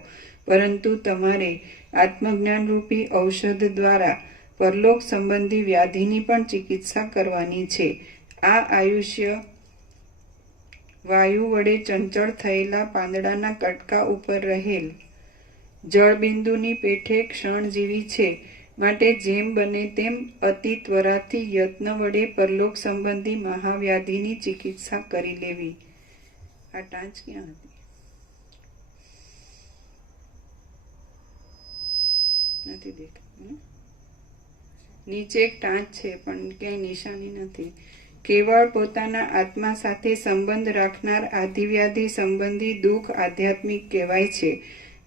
પરંતુ તમારે આત્મજ્ઞાન રૂપી ઔષધ દ્વારા પરલોક સંબંધી વ્યાધિની પણ ચિકિત્સા કરવાની છે. આ આયુષ્ય વાયુ વડે ચંચળ થયેલા પાંદડાના કટકા ઉપર રહેલ જળબિંદુની પેઠે ક્ષણજીવી છે. માટે જેમ બને તેમ અતિ ત્વરાથી યત્ન વડે પરલોક સંબંધી મહાવ્યાધિની ચિકિત્સા કરી લેવી. આ ટાંચ ક્યાં હતી? નથી દેખાતું. નીચે એક ટાંચ છે પણ ક્યાંય નિશાની નથી. કેવળ પોતાના આત્મા સાથે સંબંધ રાખનાર આધિવ્યાધિ સંબંધી દુઃખ આધ્યાત્મિક કહેવાય છે.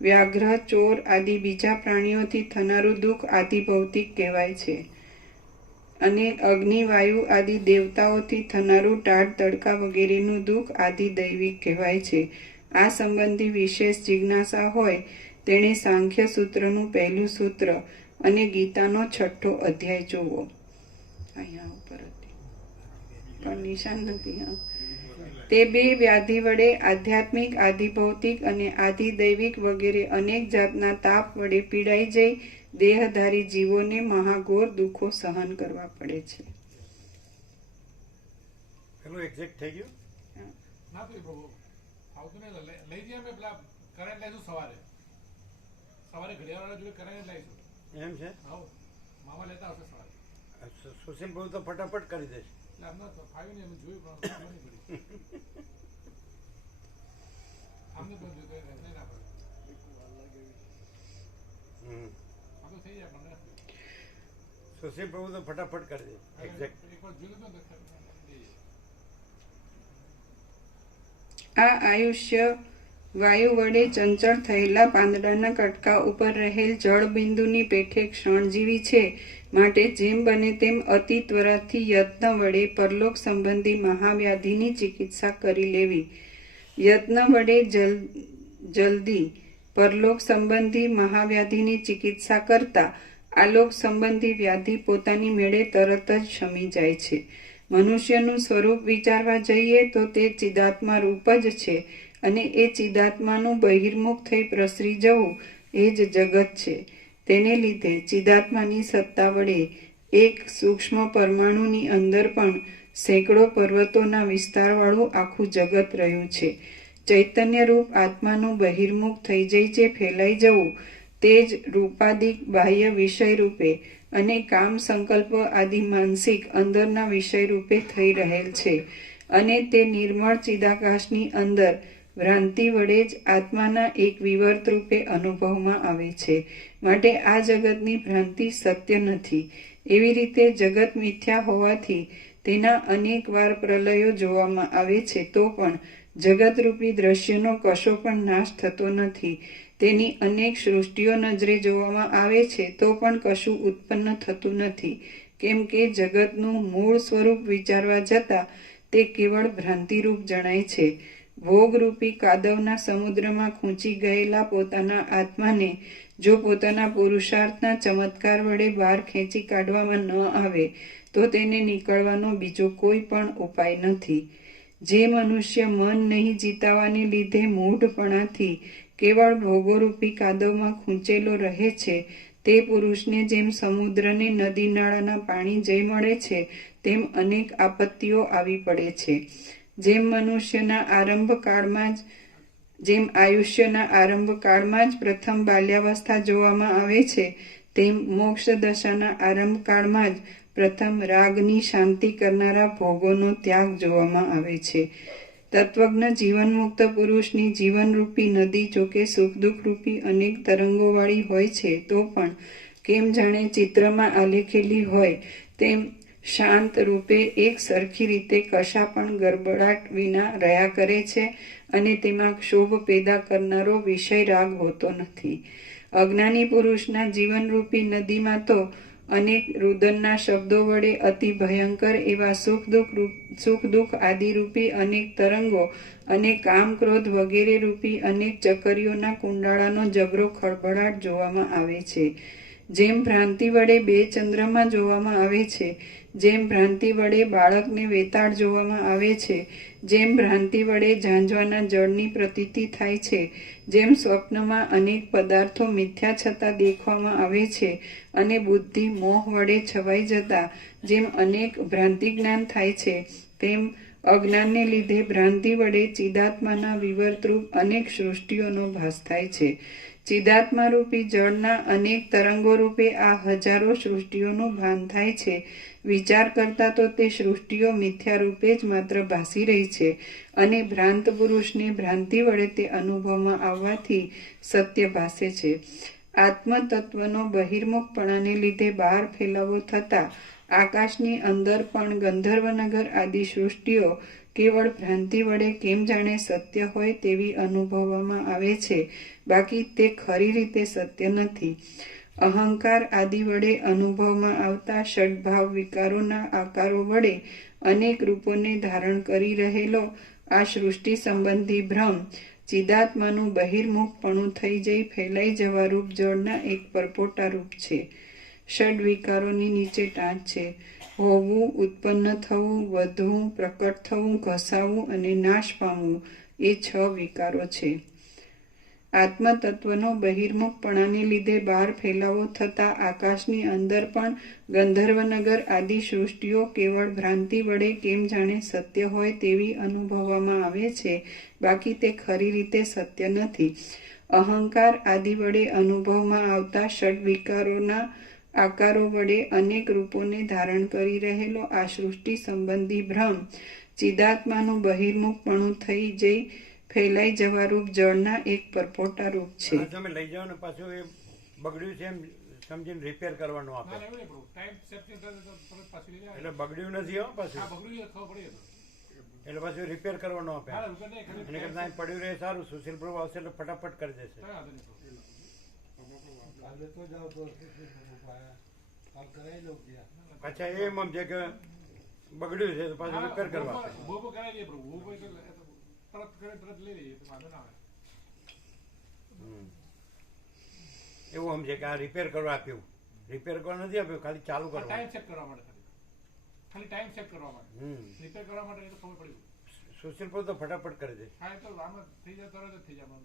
વ્યાઘ્ર, ચોર આદિ બીજા પ્રાણીઓથી થનારું દુઃખ આધિભૌતિક કહેવાય છે. અને અગ્નિ, વાયુ આદિ દેવતાઓથી થનારું ટાઢ તડકા વગેરેનું દુઃખ આધિદૈવિક કહેવાય છે. આ સંબંધી વિશેષ જિજ્ઞાસા હોય તેણે સાંખ્ય સૂત્રનું પહેલું સૂત્ર અને ગીતાનો 6થો અધ્યાય જોવો. અહીંયા ઉપર હતી પણ નિશાન નથી. હા, તે બે વ્યાધિ વડે આધ્યાત્મિક, આધિભૌતિક અને આધિદૈવિક વગેરે અનેક જાતના તાપ વડે પીડાઈ જઈ દેહધારી જીવોને મહાઘોર દુઃખો સહન કરવા પડે છે. પેલું એક્ઝેક્ટ થઈ ગયું? ના તો પ્રભુ આવતું નહીં. લઈ જઈએ અમે પેલા કરંટ લઈશું સવારે ઘડિયાળ જોડે કરંટ લઈશું. એમ છે? આવો મામા લેતા આવશે સવારે. સુશીલ બહુ તો ફટાફટ કરી દેશે. એટલે અમને તો ફાવ્યું નહીં, અમે જોયું પણ નહીં પડી. અમને પણ જોયું નહીં ના પડે. આ તો થઈ જાય પણ નથી. સુશીલ બહુ તો ફટાફટ કરી દે એક્ઝેક્ટ. એકવાર જોયું તો જઈએ. આ આયુષ્ય વાયુ વડે ચંચળ થયેલા પાંદડાના કટકા ઉપર રહેલ જળબિંદુની પેઠે ક્ષણજીવી છે. માટે જેમ બને તેમ અતિ ત્વરાથી યત્ન વડે પરલોક સંબંધી મહાવ્યાધિની ચિકિત્સા કરી લેવી. યત્ન વડે જલ્દી પરલોક સંબંધી મહાવ્યાધિની ચિકિત્સા કરતા આલોક સંબંધી વ્યાધિ પોતાની મેળે તરત જ શમી જાય છે. મનુષ્યનું સ્વરૂપ વિચારવા જઈએ તો તે ચિદાત્મા રૂપ જ છે અને એ ચિદાત્માનું બહિર્મુખ થઈ પ્રસરી જવું એ જ જગત છે. તેને લીધે ચિદાત્માની સત્તા વડે એક સૂક્ષ્મ પરમાણુની અંદર પણ સેંકડો પર્વતોના વિસ્તારવાળું આખું જગત રહ્યું છે. ચૈતન્ય રૂપ આત્માનું બહિર્મુખ થઈ જઈ જે ફેલાઈ જવું તે જ રૂપાદિક બાહ્ય વિષય રૂપે અને કામ સંકલ્પ આદિ માનસિક અંદરના વિષય રૂપે થઈ રહેલ છે. અને તે નિર્મળ ચિદાકાશની અંદર ભ્રાંતિ વડે જ આત્માના એક વિવર્ત રૂપે અનુભવમાં આવે છે. માટે આ જગતની ભ્રાંતિ સત્ય નથી. એવી રીતે જગત મિથ્યા હોવાથી તેના અનેક વાર પ્રલયો જોવામાં આવે છે તો પણ જગતરૂપી દ્રશ્યનો કશો પણ નાશ થતો નથી. તેની અનેક સૃષ્ટિઓ નજરે જોવામાં આવે છે તો પણ કશું ઉત્પન્ન થતું નથી. કેમ કે જગતનું મૂળ સ્વરૂપ વિચારવા જતાં તે કેવળ ભ્રાંતિરૂપ જણાય છે. ભોગરૂપી કાદવના સમુદ્રમાં ખૂંચી ગયેલા પોતાના આત્માને જો પોતાના પુરુષાર્થના ચમત્કાર વડે બહાર ખેંચી કાઢવામાં ન આવે તો તેને નીકળવાનો બીજો કોઈ પણ ઉપાય નથી. જે મનુષ્ય મન નહીં જીતાવાને લીધે મૂઢપણાથી કેવળ ભોગોરૂપી કાદવમાં ખૂંચેલો રહે છે તે પુરુષને જેમ સમુદ્રને નદી નાળાના પાણી જઈ મળે છે તેમ અનેક આપત્તિઓ આવી પડે છે. જેમ આયુષ્યના આરંભકાળમાં જ પ્રથમ બાલ્યાવસ્થા જોવામાં આવે છે તેમ મોક્ષ દશાના આરંભકાળમાં જ પ્રથમ રાગની શાંતિ કરનારા ભોગોનો ત્યાગ જોવામાં આવે છે. તત્વજ્ઞ જીવનમુક્ત પુરુષની જીવનરૂપી નદી જોકે સુખ દુઃખ રૂપી અનેક તરંગોવાળી હોય છે તો પણ કેમ જાણે ચિત્રમાં આલેખેલી હોય તેમ શાંત રૂપે એક સરખી રીતે કશા પણ ગરબડાટ વિના રહ્યા કરે છે અને તેમાં ક્ષોભ પેદા કરનારો વિષય રાગ હોતો નથી. અજ્ઞાની પુરુષના જીવનરૂપી નદીમાં તો અનેક રુદનના શબ્દો વડે અતિ ભયંકર એવા સુખ દુઃખ આદિ રૂપી અનેક તરંગો અને કામ ક્રોધ વગેરે રૂપી અનેક ચકરીઓના કુંડાળાનો જબરો ખળભળાટ જોવામાં આવે છે. જેમ ભ્રાંતિ વડે બે ચંદ્રમાં જોવામાં આવે છે, જેમ ભ્રાંતિ વડે બાળકને વેતાળ જોવામાં આવે છે, જેમ ભ્રાંતિ વડે ઝાંઝવાના જળની પ્રતીતિ થાય છે, જેમ સ્વપ્નમાં અનેક પદાર્થો મિથ્યા છતાં દેખવામાં આવે છે અને બુદ્ધિ મોહ વડે છવાઈ જતા જેમ અનેક ભ્રાંતિ જ્ઞાન થાય છે, તેમ અજ્ઞાનને લીધે ભ્રાંતિ વડે ચિદાત્માના વિવર્તરૂપ અનેક સૃષ્ટિઓનો ભાસ થાય છે. ચિદાત્મા રૂપી જળના અનેક તરંગો રૂપે આ હજારો સૃષ્ટિઓનું ભાન થાય છે. વિચાર કરતા તો તે સૃષ્ટિઓ મિથ્યા રૂપે જ માત્ર ભાસી રહી છે અને ભ્રાંત પુરુષને ભ્રાંતિ વડે તે અનુભવમાં આવવાથી સત્ય ભાસે છે. આત્મતત્વનો બહિર્મુખપણાને લીધે બહાર ફેલાવો થતા આકાશની અંદર પણ ગંધર્વનગર આદિ સૃષ્ટિઓ કેવળ ભ્રાંતિ વડે કેમ જાણે સત્ય હોય તેવી અનુભવવામાં આવે છે, બાકી તે ખરી રીતે સત્ય નથી. અહંકાર આદિ વડે અનુભવમાં આવતા ષડભાવ વિકારોના આકારો વડે અનેક રૂપોને ધારણ કરી રહેલો આ સૃષ્ટિ સંબંધી ભ્રમ ચિદાત્માનું બહિર્મુખપણું થઈ જઈ ફેલાઈ જવા રૂપ જળના એક પરપોટા રૂપ છે. ષડ વિકારોની નીચે ટાંચ છે. હોવું, ઉત્પન્ન થવું, વધવું, પ્રકટ થવું, ઘસાવું અને નાશ પામવું એ 6 વિકારો છે. આત્મતત્વનો બહિર્મુખપણાને લીધે બહાર ફેલાવો થતા આકાશની અંદર પણ ગંધર્વનગર આદિ સૃષ્ટિઓ કેવળ ભ્રાંતિ વડે કેમ જાણે સત્ય હોય તેવી અનુભવવામાં આવે છે, બાકી તે ખરી રીતે સત્ય નથી. અહંકાર આદિ વડે અનુભવમાં આવતા ષડ વિકારોના આકારો વડે અનેક રૂપોને ધારણ કરી રહેલો આ સૃષ્ટિ સંબંધી ભ્રમ ચિદાત્માનું બહિર્મુખપણું થઈ જઈ ફેલાઈ જવા રૂપ જળના એક પરપોટા રૂપ છે. તમે લઈ જાઓ ને પાછું એ બગડ્યું છે એમ સમજીને રિપેર કરવાનું આપે. ના એવું નહીં પ્રભુ, ટાઈમ સેટ પરત પાછી લઈ જાય. એટલે બગડ્યું નથી હો પાછું, હા બગડ્યું એ ખબર પડી હતો. એટલે પાછું રિપેર કરવાનું આપે. હા રૂપિયા નહીં ખાલી એને કરતા અહીં પડ્યું રહે સારું. સુશીલ પ્રભુ આવશે એટલે ફટાફટ કરી દેશે. કઈ વાંધો નહીં પ્રભુ. કાલે તો જાઓ તો કાલ કરાવી લઉં ત્યાં. પાછા એમ સમજે કે બગડ્યું છે તો પાછું રિપેર કરવા આપે. ભોગો કરાવી દઈએ પ્રભુ, ભોગો તરત કરે તરત લઈ લઈએ તો વાંધો ના આવે. એવું સમજે કે આ રિપેર કરવા આપ્યું. રિપેર કરવા નથી આપ્યું, ખાલી ચાલુ કરવા. ટાઈમ સેટ કરવા માટે ખાલી ટાઈમ સેટ કરવા માટે, રિપેર કરવા માટે એ તો ખબર પડી. સુશીલ પ્રભુ તો ફટાફટ કરી દે. હા એ તો આમાં થઈ જાય તરત જ થઈ જાય.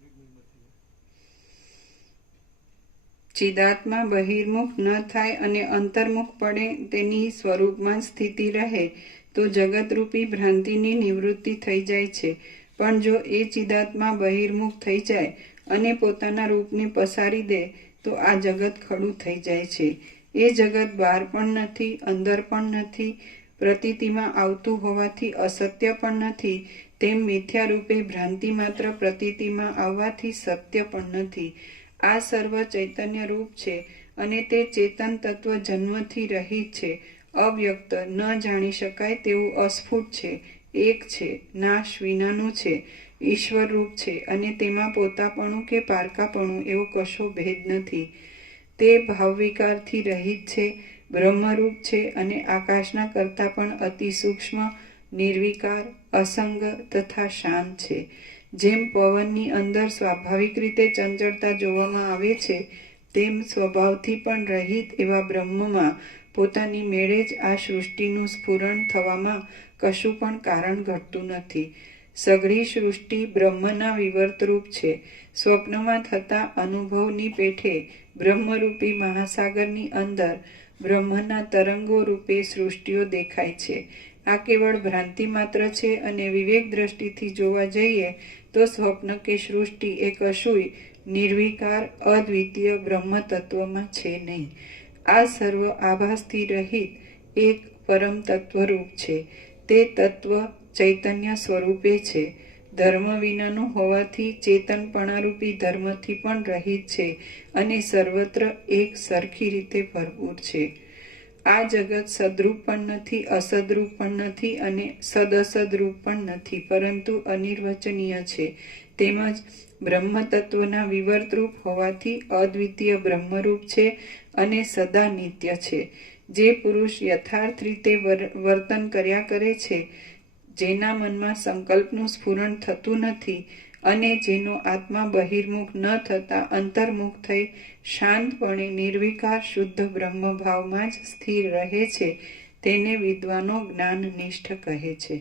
ચિદાત્મા બહિર્મુખ ન થાય અને અંતર્મુખ પડે તેની સ્વરૂપમાં સ્થિતિ રહે તો જગતરૂપી ભ્રાંતિની નિવૃત્તિ થઈ જાય છે. પણ જો એ ચિદાત્મા બહિર્મુખ થઈ જાય અને પોતાના રૂપને પસારી દે તો આ જગત ખડું થઈ જાય છે. એ જગત બહાર પણ નથી, અંદર પણ નથી, પ્રતીતિમાં આવતું હોવાથી અસત્ય પણ નથી, તેમ મિથ્યા રૂપે ભ્રાંતિ માત્ર પ્રતીતિમાં આવવાથી સત્ય પણ નથી. આ સર્વ ચૈતન્ય રૂપ છે અને તે ચેતન તત્વ જન્મથી રહિત છે, અવ્યક્ત, ન જાણી શકાય તેવું અસ્ફુટ છે, એક છે, નાશ વિનાનું છે, ઈશ્વર રૂપ છે અને તેમાં પોતાપણું કે પારકાપણું એવો કશો ભેદ નથી. તે ભાવવિકારથી રહિત છે, બ્રહ્મરૂપ છે અને આકાશના કરતાં પણ અતિ સૂક્ષ્મ, નિર્વિકાર, અસંગ તથા શાંત છે. જેમ પવનની અંદર સ્વાભાવિક રીતે ચંચળતા જોવામાં આવે છે, તેમ સ્વભાવથી પણ રહિત એવા બ્રહ્મમાં પોતાની મેળે જ આ સૃષ્ટિનું સ્ફુરણ થવામાં કશું પણ કારણ ઘટતું નથી. સઘળી સૃષ્ટિ બ્રહ્મના વિવર્તરૂપ છે. સ્વપ્નમાં થતા અનુભવની પેઠે બ્રહ્મરૂપી મહાસાગરની અંદર બ્રહ્મના તરંગો રૂપે સૃષ્ટિઓ દેખાય છે. આ કેવળ ભ્રાંતિ માત્ર છે અને વિવેક દ્રષ્ટિથી જોવા જઈએ તો સ્વપ્ન કે સૃષ્ટિ એ કશુંય નિર્વિકાર અદ્વિતીય બ્રહ્મ તત્વમાં છે નહીં. આ સર્વ આભાસથી રહિત એક પરમ તત્વરૂપ છે. તે તત્વ ચૈતન્ય સ્વરૂપે છે. ધર્મ વિનાનું હોવાથી ચેતનપણારૂપી ધર્મથી પણ રહિત છે અને સર્વત્ર એક સરખી રીતે ભરપૂર છે. આ જગત સદરૂપ પણ નથી, અસદરૂપ પણ નથી અને સદઅસદરૂપ પણ નથી, પરંતુ અનિર્વચનીય છે. તેમજ બ્રહ્મ તત્વના વિવર્તરૂપ હોવાથી અદ્વિતીય બ્રહ્મરૂપ છે અને સદા નિત્ય છે. જે પુરુષ યથાર્થ રીતે વર્તન કર્યા કરે છે, જેના મનમાં સંકલ્પનું સ્ફુરણ થતું નથી અને જેનો આત્મા બહિર્મુખ ન થતા અંતર્મુખ થઈ શાંતપણે નિર્વિકાર શુદ્ધ બ્રહ્મભાવમાં જ સ્થિર રહે છે, તેને વિદ્વાનો જ્ઞાનનિષ્ઠ કહે છે.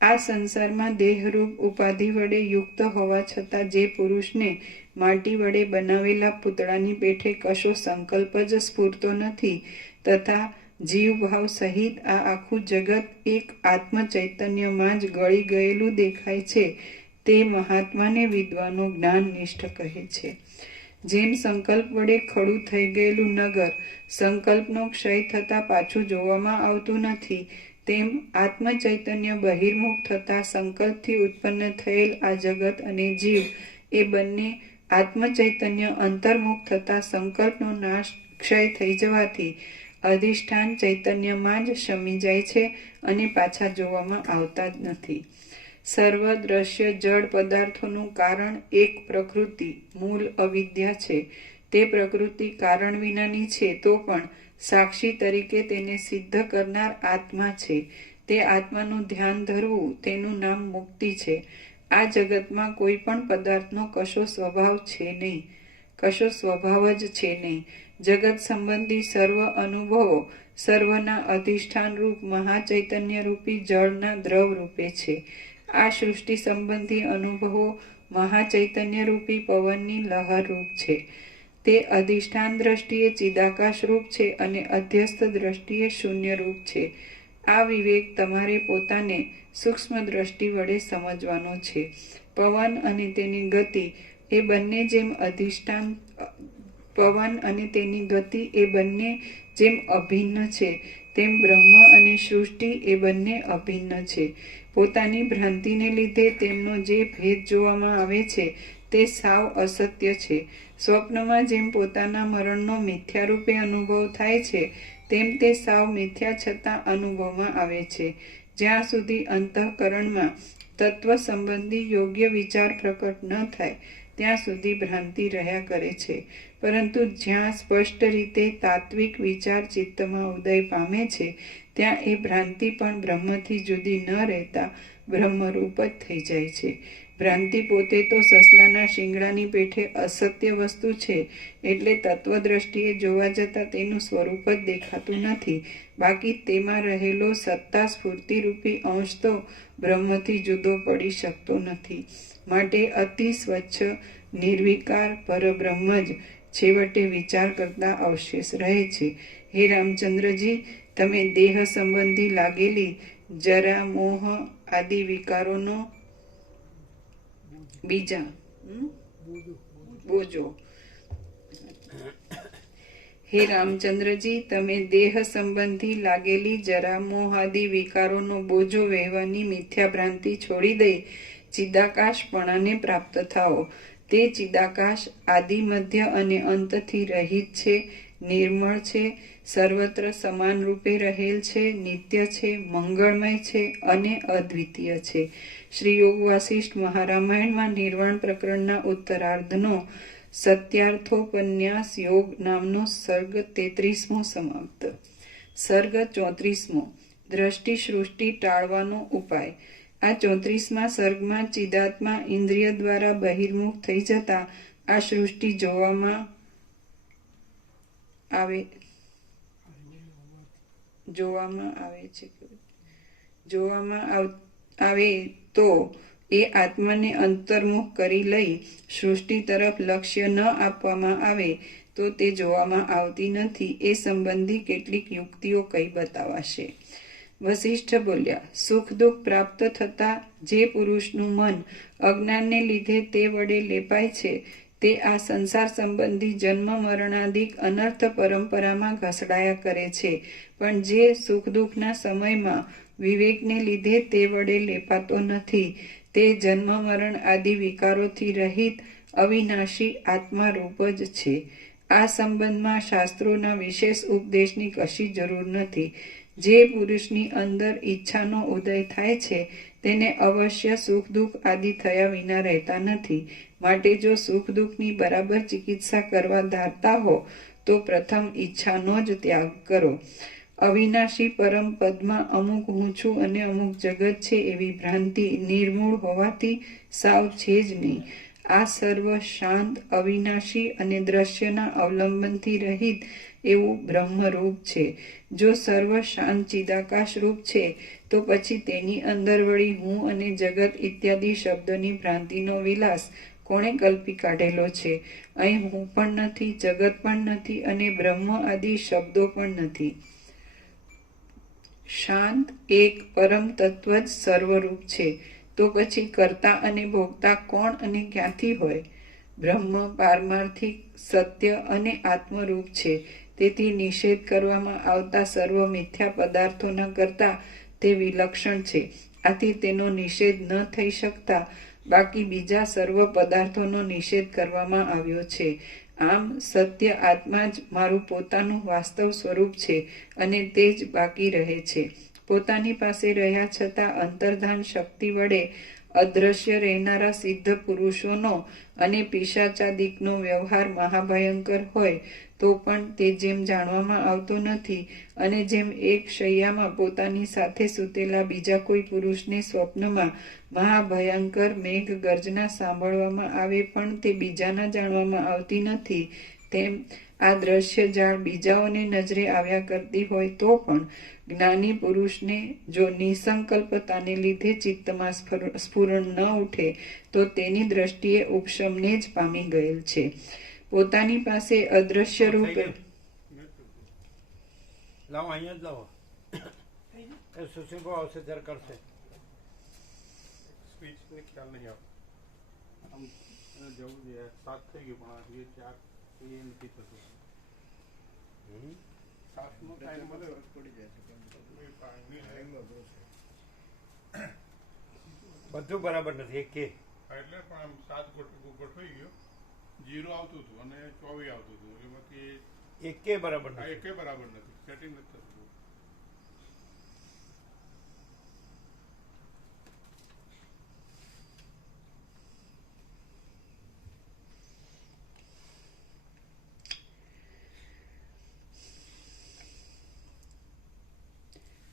આ સંસારમાં દેહરૂપ ઉપાધિ વડે યુક્ત હોવા છતાં જે પુરુષને માટી વડે બનાવેલા પૂતળાની પેઠે કશો સંકલ્પ જ સ્ફૂરતો નથી તથા જીવભાવ સહિત આ આખું જગત એક આત્મ ચૈતન્યમાં જ ગળી ગયેલું દેખાય છે તે મહાત્માને વિદ્વાનો જ્ઞાનનિષ્ઠ કહે છે. જેમ સંકલ્પ વડે ખડું થઈ ગયેલું નગર સંકલ્પનો ક્ષય થતાં પાછું જોવામાં આવતું નથી, તેમ આત્મ ચૈતન્ય બહિર્મુખ થતા સંકલ્પથી ઉત્પન્ન થયેલ આ જગત અને જીવ એ બંને આત્મ ચૈતન્ય અંતર્મુખ થતા સંકલ્પનો નાશ ક્ષય થઈ જવાથી અધિષ્ઠાન ચૈતન્યમાં જ શમી જાય છે અને પાછા જોવામાં આવતા જ નથી. સર્વ દ્રશ્ય જડ પદાર્થોનું કારણ એક પ્રકૃતિ મૂળ અવિદ્યા છે. તે પ્રકૃતિ કારણ વિનાની છે તો પણ સાક્ષી તરીકે તેને સિદ્ધ કરનાર આત્મા છે. તે આત્માનું ધ્યાન ધરવું તેનું નામ મુક્તિ છે. આ જગતમાં કોઈ પણ પદાર્થનો કશો સ્વભાવ જ છે નહીં. જગત સંબંધી સર્વ અનુભવો સર્વના અધિષ્ઠાન રૂપ મહાચૈતન્ય રૂપી જળના દ્રવ રૂપે છે. આ સૃષ્ટિ સંબંધી અનુભવો મહાચૈતન્ય રૂપી પવનની લહર રૂપ છે. તે અધિષ્ઠાન દ્રષ્ટિએ ચિદાકાશ રૂપ છે અને અધ્યસ્થ દ્રષ્ટિએ શૂન્ય રૂપ છે. આ વિવેક તમારે પોતાને સૂક્ષ્મ દ્રષ્ટિ વડે સમજવાનો છે. પવન અને તેની ગતિ એ બંને જેમ અભિન્ન છે તેમ બ્રહ્મ અને સૃષ્ટિ એ બંને અભિન્ન છે. પોતાની ભ્રાંતિને લીધે તેમનો જે ભેદ જોવામાં આવે છે તે સાવ અસત્ય છે. સ્વપ્નમાં જેમ પોતાના મરણનો મિથ્યા રૂપે અનુભવ થાય છે તેમ તે સાવ મિથ્યા છતાં અનુભવમાં આવે છે. જ્યાં સુધી અંતઃકરણમાં તત્વ સંબંધી યોગ્ય વિચાર પ્રકટ ન થાય ત્યાં સુધી ભ્રાંતિ રહ્યા કરે છે. પરંતુ જ્યાં સ્પષ્ટ રીતે તાત્વિક વિચાર ચિત્તમાં ઉદય પામે છે ત્યાં એ ભ્રાંતિ પણ બ્રહ્મથી જુદી ન રહેતા બ્રહ્મરૂપ જ થઈ જાય છે. ભ્રાંતિ પોતે તો સસલાના શિંગડાની પેઠે અસત્ય વસ્તુ છે એટલે તત્વદ્રષ્ટિએ જોવા જતાં તેનું સ્વરૂપ જ દેખાતું નથી. બાકી તેમાં રહેલો સત્તા સ્ફૂર્તિરૂપી અંશ તો બ્રહ્મથી જુદો પડી શકતો નથી. માટે અતિ સ્વચ્છ નિર્વિકાર પરબ્રહ્મ જ છેવટે વિચાર કરતા અવશેષ રહે છે. હે રામચંદ્રજી, તમે દેહ સંબંધી લાગેલી જરા મોહ આદિ વિકારોનો બીજા બોજો હે રામચંદ્રજી, તમે દેહ સંબંધી લાગેલી જરા મોહ આદિ વિકારોનો બોજો વહેવાની મિથ્યા ભ્રાંતિ છોડી દઈ ચિદાકાશપણાને પ્રાપ્ત થાઓ. તે ચિદાકાશ આદિ મધ્ય અને અંતથી રહિત છે, નિર્મળ છે, સર્વત્ર સમાન રૂપે રહેલ છે, નિત્ય છે, મંગળમય છે અને અદ્વિતીય છે. શ્રી યોગ વાસિષ્ઠ મહારામાયણમાં નિર્વાણ પ્રકરણના ઉત્તરાર્ધનો સત્યાર્થોપન્યાસ યોગ નામનો સર્ગ 33મો સમાપ્ત. સર્ગ 34મો દ્રષ્ટિ સૃષ્ટિ ટાળવાનો ઉપાય. આ 34મા સર્ગમાં ચિદાત્મા ઇન્દ્રિય દ્વારા બહિર્મુખ થઈ જતા આ સૃષ્ટિ જોવામાં આવે તો એ આત્માને અંતર્મુખ કરી લઈ સૃષ્ટિ તરફ લક્ષ્ય ન આપવામાં આવે તો તે જોવામાં આવતી નથી. એ સંબંધી કેટલીક યુક્તિઓ કઈ બતાવાશે. વસિષ્ઠ બોલ્યા, સુખ દુઃખ પ્રાપ્ત થતા જે પુરુષનું મન અજ્ઞાનને લીધે તે વડે લેપાય છે તે આ સંસાર સંબંધી જન્મ મરણાદિક અનર્થ પરંપરામાં ઘસડાયા કરે છે. પણ જે સુખ દુઃખના સમયમાં વિવેકને લીધે તે વડે લેપાતો નથી તે જન્મ મરણ આદિ વિકારોથી રહિત અવિનાશી આત્મા રૂપ જ છે. આ સંબંધમાં શાસ્ત્રોના વિશેષ ઉપદેશની કશી જરૂર નથી. જે પુરુષની અંદર ઈચ્છાનો ઉદય થાય છે તેને અવશ્ય સુખ દુઃખ આદિ થયા વિના રહેતા નથી. માટે જો સુખ દુઃખની બરાબર ચિકિત્સા કરવા ધારતા હો તો પ્રથમ ઈચ્છાનો જ ત્યાગ કરો. અવિનાશી પરમ પદમાં અમુક હું છું અને અમુક જગત છે એવી ભ્રાંતિ નિર્મૂળ હોવાથી સાવ છે જ નહીં. આ સર્વ શાંત, અવિનાશી અને દ્રશ્યના અવલંબનથી રહિત એવું બ્રહ્મરૂપ છે. જો સર્વ શાંત ચિદાકાશ રૂપ છે તો પછી તેની અંદર વળી હું અને જગત ઇત્યાદિ શબ્દની ભ્રાંતિનો વિલાસ કોણે કલ્પી કાઢેલો છે? અહીં હું પણ નથી, જગત પણ નથી અને બ્રહ્મ આદિ શબ્દો પણ નથી. શાંત એક પરમ તત્વ જ સર્વરૂપ છે. તો પછી કર્તા અને ભોગતા કોણ અને ક્યાંથી હોય? બ્રહ્મ પારમાર્થિક, સત્ય અને આત્મરૂપ છે. તેથી નિષેધ કરવામાં આવતા સર્વ મિથ્યા પદાર્થોના કરતા તે વિલક્ષણ છે. આથી તેનો નિષેધ ન થઈ શકતા બાકી બીજા સર્વ પદાર્થોનો નિષેધ કરવામાં આવ્યો છે. આમ સત્ય આત્મા જ મારું પોતાનું વાસ્તવ સ્વરૂપ છે અને તે જ બાકી રહે છે. પોતાની પાસે રહ્યા છતાં અંતર્ધાન શક્તિ વડે અદ્રશ્ય રહેનારા સિદ્ધ પુરુષોનો અને પિશાચાદિકનો વ્યવહાર મહાભયંકર હોય તો પણ તે જેમ જાણવામાં આવતો નથી અને જેમ એક શૈયામાં પોતાની સાથે સૂતેલા બીજા કોઈ પુરુષને સ્વપ્નમાં મહાભયંકર મેઘ ગર્જના સાંભળવામાં આવે પણ તે બીજાના જાણવામાં આવતી નથી, તેમ આ દ્રશ્ય જાળ બીજાઓને નજરે આવ્યા કરતી હોય તો પણ જ્ઞાની પુરુષને જો નિસંકલ્પતાને લીધે ચિત્તમાં સ્ફુરણ ન ઉઠે તો તેની દ્રષ્ટિએ ઉપશમને જ પામી ગયેલ છે. પોતાની પાસે અદ્રશ્ય રૂપ લાવો, અહીંયા જ લાવો. એ સુશીલભાઈ આવશે ત્યારે કરશે. સ્પીચને ખ્યાલ નહીં આવતો. આમ જવું જોઈએ 7 થઈ ગયું પણ હજી 4 એ નથી થતું. 7નો ટાઈમ મળે પડી જાય છે. બધું બરાબર નથી. એક કે એટલે પણ આમ 7 ગોઠવાઈ ગયો. 0 આવતું હતું અને 24 આવતું હતું. એમાંથી એક કે બરાબર આ નથી. એકે બરાબર નથી. સેટિંગ નથી થતું.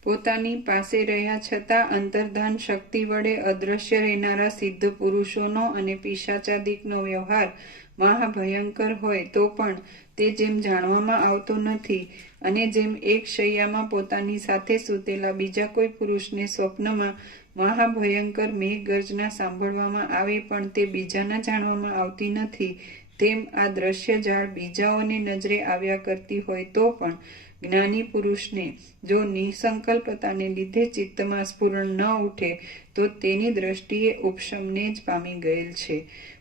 પોતાની પાસે રહ્યા છતાં અંતર્ધાન શક્તિ વડે અદ્રશ્ય રહેનારા સિદ્ધ પુરુષોનો અને પિશાચાદિકનો વ્યવહાર મહાભયંકર હોય તો પણ તે જેમ જાણવામાં આવતો નથી અને જેમ એક શૈયામાં પોતાની સાથે સૂતેલા બીજા કોઈ પુરુષને સ્વપ્નમાં મહાભયંકર મેઘ ગર્જના સાંભળવામાં આવે પણ તે બીજાના જાણવામાં આવતી નથી, તેમ આ દ્રશ્ય જાળ બીજાઓને નજરે આવ્યા કરતી હોય તો પણ જ્ઞાની પુરુષને જો નિસંકલ્પતાને લીધે ચિત્તમાં સ્ફુરણ ન ઉઠે તો તેની દ્રષ્ટિએ ઉપશમને જ પામી ગયેલ છે.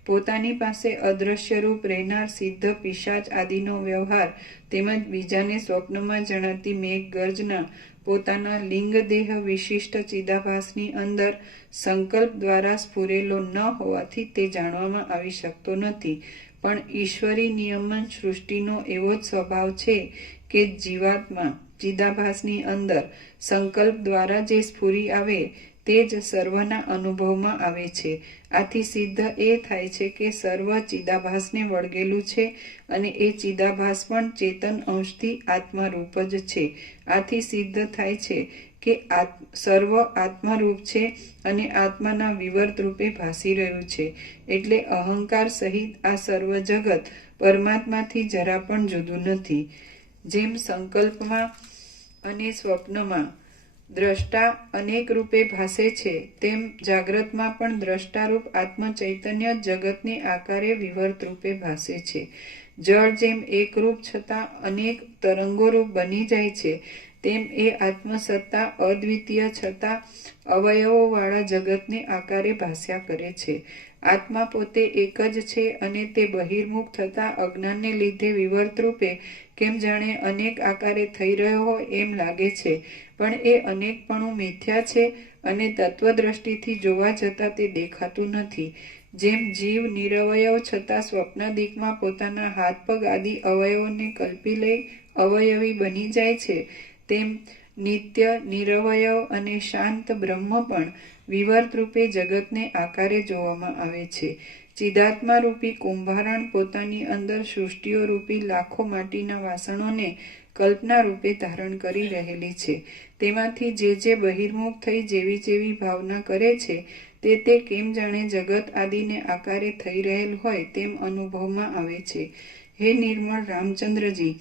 પોતાની પાસે અદ્રશ્ય રૂપ રહેનાર સિદ્ધ પિશાચ આદિનો વ્યવહાર તેમજ બીજાને સ્વપ્નમાં જણાતી મેઘ ગર્જના પોતાના લિંગ દેહ વિશિષ્ટ ચિદાભાસની અંદર સંકલ્પ દ્વારા સ્ફુરેલો ન હોવાથી તે જાણવામાં આવી શકતો નથી. પણ ઈશ્વરી નિયમન સૃષ્ટિનો એવો જ સ્વભાવ છે કે જીવાત્મા ચિદાભાસની અંદર સંકલ્પ દ્વારા જે સ્ફુરી આવે તે જ સર્વના અનુભવમાં આવે છે. આથી સિદ્ધ એ થાય છે કે સર્વ ચિદાભાસને વળગેલું છે અને એ ચિદાભાસ પણ ચેતન અંશથી આત્મારૂપ જ છે. આથી સિદ્ધ થાય છે કે સર્વ આત્મારૂપ છે અને આત્માના વિવર્ત રૂપે ભાસી રહ્યું છે. એટલે અહંકાર સહિત આ સર્વ જગત પરમાત્માથી જરા પણ જુદું નથી. જેમ સંકલ્પમાં અને સ્વપ્નમાં દ્રષ્ટા અનેક રૂપે ભાસે છે તેમ જાગ્રતમાં પણ દ્રષ્ટારૂપ આત્મ ચૈતન્ય જગતને આકારે વિવર્ત રૂપે ભાસે છે. જળ જેમ એકરૂપ છતાં અનેક તરંગોરૂપ બની જાય છે તેમ એ આત્મસત્તા અદ્વિતીય છતાં અવયવોવાળા જગતને આકારે ભાસ્યા કરે છે. આત્મા પોતે એક જ છે અને તે બહિર્મુખ થતા અજ્ઞાનને લીધે વિવર્ત રૂપે કેમ જાણે અનેક આકારે થઈ રહ્યો હોય એમ લાગે છે, પણ એ અનેકપણું મિથ્યા છે અને તત્વદ્રષ્ટિથી જોવા જતાં તે દેખાતું નથી. જેમ જીવ નિરવયવ છતાં સ્વપ્નાદિકમાં પોતાના હાથ પગ આદિ અવયવોને કલ્પી લઈ અવયવી બની જાય છે, તેમ નિત્ય નિરવયવ અને શાંત બ્રહ્મ પણ વિવર્ત રૂપે જગતને આકારે જોવામાં આવે છે. ચિદાત્મા રૂપી કુંભારણ પોતાની અંદર સૃષ્ટિઓ રૂપી લાખો માટીના વાસણોને કલ્પના રૂપે ધારણ કરી રહેલી છે. તેમાંથી જે બહિર્મુખ થઈ જેવી જેવી ભાવના કરે છે તે કેમ જાણે જગત આદિને આકારે થઈ રહેલ હોય તેમ અનુભવમાં આવે છે. હે નિર્મળ રામચંદ્રજી,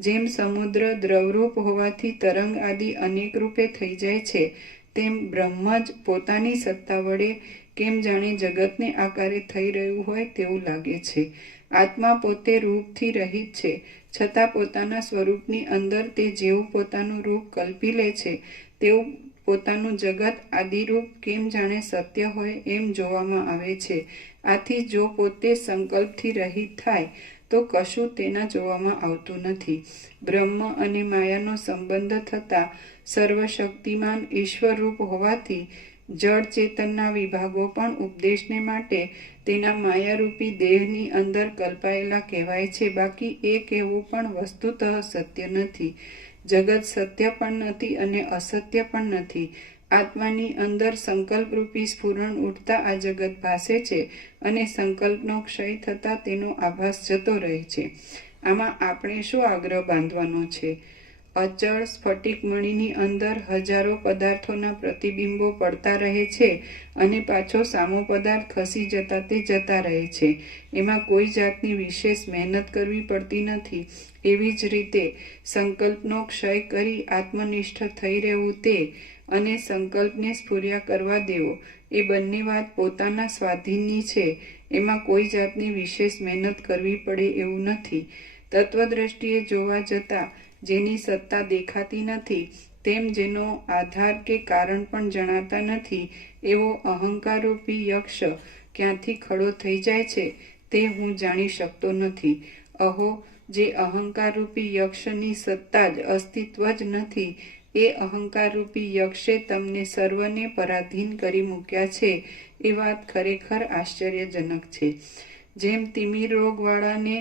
જેમ સમુદ્ર દ્રવરૂપ હોવાથી તરંગ આદિ અનેક રૂપે થઈ જાય છે, તેમ બ્રહ્મ જ પોતાની સત્તા વડે કેમ જાણે જગતને આકારે થઈ રહ્યું હોય તેવું લાગે છે. આત્મા પોતે રૂપથી રહિત છે, છતાં પોતાના સ્વરૂપની અંદર તે જેવું પોતાનું રૂપ કલ્પી લે છે તેવું પોતાનું જગત આદિરૂપ કેમ જાણે સત્ય હોય એમ જોવામાં આવે છે. આથી જો પોતે સંકલ્પથી રહિત થાય તો કશું તેના જોવામાં આવતું નથી. બ્રહ્મ અને માયાનો સંબંધ થતાં સર્વશક્તિમાન ઈશ્વરરૂપ હોવાથી જળ ચેતનના વિભાગો પણ ઉપદેશને માટે તેના માયારૂપી દેહની અંદર કલ્પાયેલા કહેવાય છે. બાકી એ કહેવું પણ વસ્તુતઃ સત્ય નથી. જગત સત્ય પણ નથી અને અસત્ય પણ નથી. આત્માની અંદર સંકલ્પરૂપી સ્ફુરણ ઉઠતા આ જગત ભાસે છે અને સંકલ્પનો ક્ષય થતાં તેનો આભાસ જતો રહે છે. આમાં આપણે શું આગ્રહ બાંધવાનો છે? અચળ સ્ફટિક મણીની અંદર હજારો પદાર્થોના પ્રતિબિંબો પડતા રહે છે અને પાછો સામો પદાર્થ ખસી જતા તે જતા રહે છે. એમાં કોઈ જાતની વિશેષ મહેનત કરવી પડતી નથી. એવી જ રીતે સંકલ્પનો ક્ષય કરી આત્મનિષ્ઠ થઈ રહેવું તે અને સંકલ્પને સ્ફુર્યા કરવા દેવો એ બંને વાત પોતાના સ્વાધીનની છે. એમાં કોઈ જાતની વિશેષ મહેનત કરવી પડે એવું નથી. તત્વદ્રષ્ટિએ જોવા જતાં જેની સત્તા દેખાતી નથી, તેમ જેનો આધાર કે કારણ પણ જણાતા નથી, એવો અહંકારરૂપી યક્ષ ક્યાંથી ખડો થઈ જાય છે તે હું જાણી શકતો નથી. અહો, જે અહંકારરૂપી યક્ષની સત્તા જ અસ્તિત્વ જ નથી, એ અહંકારરૂપી યક્ષે તમને સર્વને પરાધીન કરી મૂક્યા છે એ વાત ખરેખર આશ્ચર્યજનક છે. જેમ તિમિર રોગવાળાને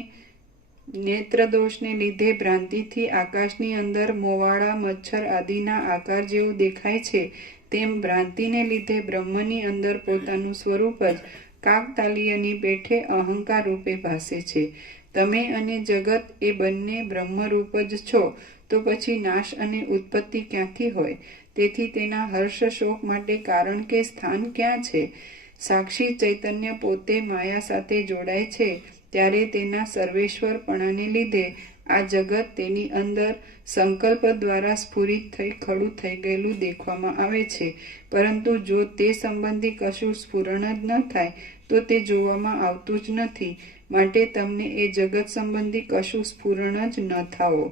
નેત્રદોષને લીધે ભ્રાંતિથી આકાશની અંદર મોવાળા મચ્છર આદિના આકાર જેવું દેખાય છે, તેમ ભ્રાંતિને લીધે બ્રહ્મની અંદર પોતાનું સ્વરૂપ જ કાકતાલીયની પેઠે અહંકાર રૂપે ભાસે છે. તમે અને જગત એ બંને બ્રહ્મરૂપ જ છો, તો પછી નાશ અને ઉત્પત્તિ ક્યાંથી હોય? તેથી તેના હર્ષ શોક માટે કારણ કે સ્થાન ક્યાં છે? સાક્ષી ચૈતન્ય પોતે માયા સાથે જોડાય છે ત્યારે તેના સર્વેશ્વરપણાને લીધે આ જગત તેની અંદર સંકલ્પ દ્વારા સ્ફુરિત થઈ ખડું થઈ ગયેલું દેખવામાં આવે છે. પરંતુ જો તે સંબંધી કશું સ્ફુરણ જ ન થાય તો તે જોવામાં આવતું જ નથી. માટે તમને એ જગત સંબંધી કશું સ્ફુરણ જ ન થાવો.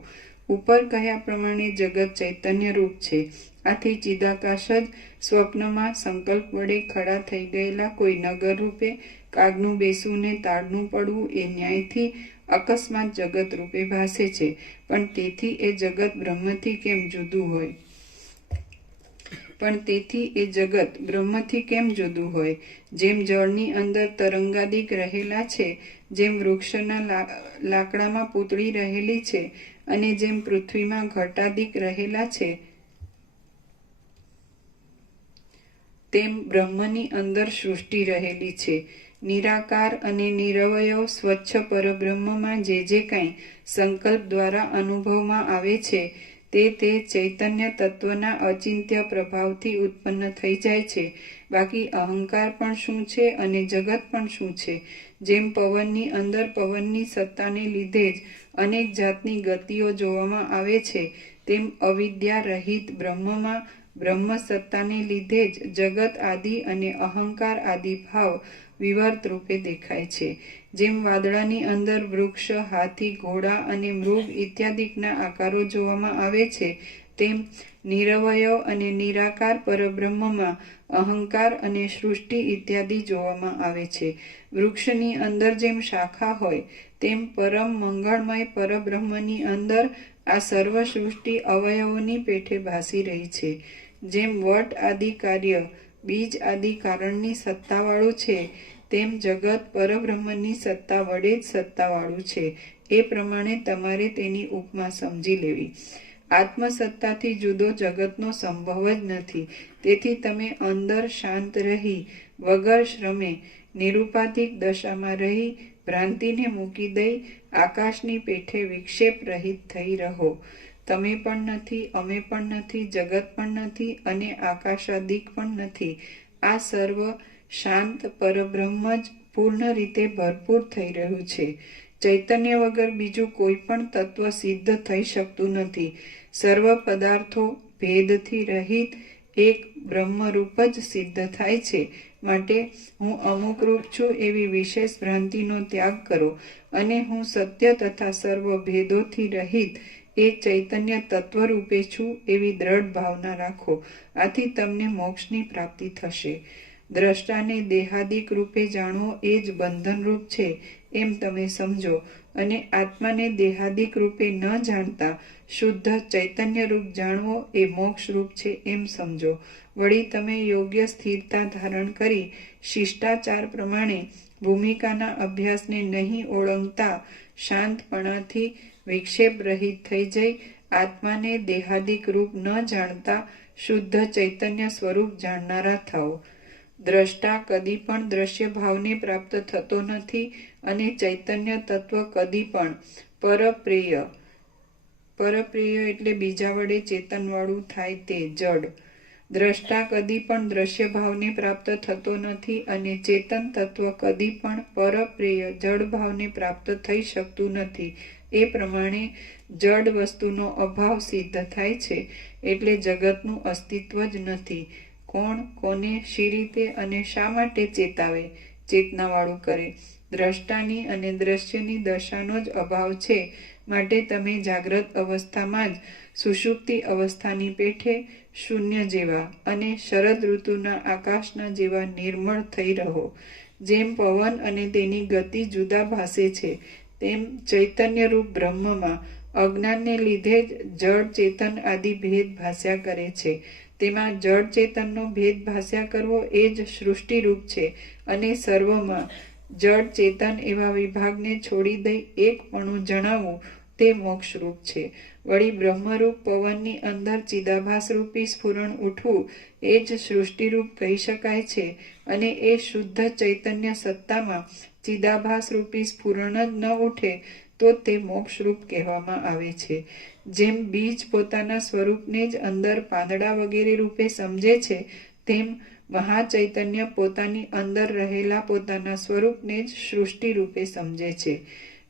ઉપર કહ્યા પ્રમાણે જગત ચૈતન્ય રૂપ છે. આથી ચિદાકાશ જ સ્વપ્નમાં સંકલ્પ વડે ખડા થઈ ગયેલા કોઈ નગર રૂપે કાગનું બેસવું ને તાળનું પડવું એ ન્યાયથી અકસ્માત જગત રૂપે ભાસે છે. પણ તેથી એ જગત બ્રહ્મથી કેમ જુદું હોય? જેમ જળની અંદર તરંગાદિક રહેલા છે, જેમ વૃક્ષના લાકડામાં પૂતળી રહેલી છે અને જેમ પૃથ્વીમાં ઘટાદિક રહેલા છે, તેમ બ્રહ્મની અંદર સૃષ્ટિ રહેલી છે. નિરાકાર અને નિરવયવ સ્વચ્છ પરબ્રહ્મમાં જે કાંઈ સંકલ્પ દ્વારા અનુભવમાં આવે છે તે ચૈતન્ય તત્વના અચિંત્ય પ્રભાવથી ઉત્પન્ન થઈ જાય છે. બાકી અહંકાર પણ શું છે અને જગત પણ શું છે? જેમ પવનની અંદર પવનની સત્તાને લીધે જ અનેક જાતની ગતિઓ જોવામાં આવે છે, તેમ અવિદ્યા રહિત બ્રહ્મમાં બ્રહ્મ સત્તાને લીધે જ જગત આદિ અને અહંકાર આદિ ભાવ વિવર્ત રૂપે દેખાય છે. જેમ વાદળાની અંદર વૃક્ષ, હાથી, ઘોડા અને મૃગ ઇત્યાદિકના આકારો જોવામાં આવે છે, તેમ નિરવયવ અને નિરાકાર પરબ્રહ્મમાં અહંકાર અને સૃષ્ટિ ઇત્યાદિ જોવામાં આવે છે. વૃક્ષની અંદર જેમ શાખા હોય, તેમ પરમ મંગળમય પરબ્રહ્મની અંદર આ સર્વ સૃષ્ટિ અવયવોની પેઠે ભાસી રહી છે. જેમ વટ આદિ કાર્ય બીજ આદિ કારણની સત્તાવાળું છે, તેમ જગત પરબ્રહ્મની સત્તા વડે જ સત્તાવાળું છે. એ પ્રમાણે તમારે તેની ઉપમા સમજી લેવી. આત્મસત્તાથી જુદો જગતનો સંભવ જ નથી. તેથી તમે અંદર શાંત રહી વગર શ્રમે નિરુપાધિક દશામાં રહી ભ્રાંતિને મૂકી દઈ આકાશની પેઠે વિક્ષેપ રહિત થઈ રહો. તમે પણ નથી, અમે પણ નથી, જગત પણ નથી અને આકાશાદિક પણ નથી. આ સર્વ શાંત પરબ્રહ્મ જ પૂર્ણ રીતે ભરપૂર થઈ રહ્યું છે. ચૈતન્ય વગર બીજું કોઈ પણ તત્વ સિદ્ધ થઈ શકતું નથી. સર્વ પદાર્થો ભેદથી રહિત એક બ્રહ્મરૂપ જ સિદ્ધ થાય છે. માટે હું અમુક રૂપ છું એવી વિશેષ ભ્રાંતિનો ત્યાગ કરો અને હું સત્ય તથા સર્વ ભેદોથી રહિત એ ચૈતન્ય તત્વરૂપે છું એવી દ્રઢ ભાવના રાખો. આથી તમને મોક્ષની પ્રાપ્તિ થશે. દ્રષ્ટાને દેહાદિક રૂપે જાણવો એ જ બંધનરૂપ છે એમ તમે સમજો અને આત્માને દેહાદિક રૂપે ન જાણતા શુદ્ધ ચૈતન્ય રૂપ જાણવો એ મોક્ષ રૂપ છે એમ સમજો. વળી તમે યોગ્ય સ્થિરતા ધારણ કરી શિષ્ટાચાર પ્રમાણે ભૂમિકાના અભ્યાસને નહીં ઓળંગતા શાંતપણાથી વિક્ષેપ રહિત થઈ જઈ આત્માને દેહાદિક રૂપ ન જાણતા શુદ્ધ ચૈતન્ય સ્વરૂપ જાણનારા થાઓ. દ્રષ્ટા કદી પણ દ્રશ્ય ભાવને પ્રાપ્ત થતો નથી અને ચૈતન્ય તત્વ કદી પણ પરપ્રેય એટલે બીજા વડે ચેતનવાળું થાય તે જડ. દ્રષ્ટા કદી પણ દ્રશ્ય ભાવને પ્રાપ્ત થતો નથી અને ચેતન તત્વ કદી પણ પરપ્રેય જડ ભાવને પ્રાપ્ત થઈ શકતું નથી. એ પ્રમાણે જડ વસ્તુનો અભાવ સિદ્ધ થાય છે એટલે જગતનું અસ્તિત્વ જ નથી. કોણ કોને શી રીતે અને શા માટે ચેતાવે, ચેતનાવાળું કરે? દ્રષ્ટાની અને દ્રશ્યની દશાનો જ અભાવ છે. માટે તમે જાગ્રત અવસ્થામાં જ સુષુપ્તિ અવસ્થાની પેઠે શૂન્ય જેવા અને શરદ ઋતુના આકાશના જેવા નિર્મળ થઈ રહો. જેમ પવન અને તેની ગતિ જુદા ભાસે છે તેમ ચૈતન્યરૂપ બ્રહ્મમાં અજ્ઞાનને લીધે જ જળ ચેતન આદિ ભેદ ભાસ્યા કરે છે. તેમાં જળ ચેતનનો ભેદ ભાસ્યા કરવો એ જ સૃષ્ટિરૂપ છે અને સર્વમાં જળ ચેતન એવા વિભાગને છોડી દઈ એકપણું જણાવવું તે મોક્ષરૂપ છે. વળી બ્રહ્મરૂપ પવનની અંદર ચિદાભાસરૂપી સ્ફુરણ ઉઠવું એ જ સૃષ્ટિરૂપ કહી શકાય છે અને એ શુદ્ધ ચૈતન્ય સત્તામાં ચિદાભાસરૂપી સ્ફુરણ જ ન ઉઠે તો તે મોક્ષરૂપ કહેવામાં આવે છે. જેમ બીજ પોતાના સ્વરૂપને જ અંદર પાંદડા વગેરે રૂપે સમજે છે તેમ મહાચૈતન્ય પોતાની અંદર રહેલા પોતાના સ્વરૂપને જ સૃષ્ટિ રૂપે સમજે છે.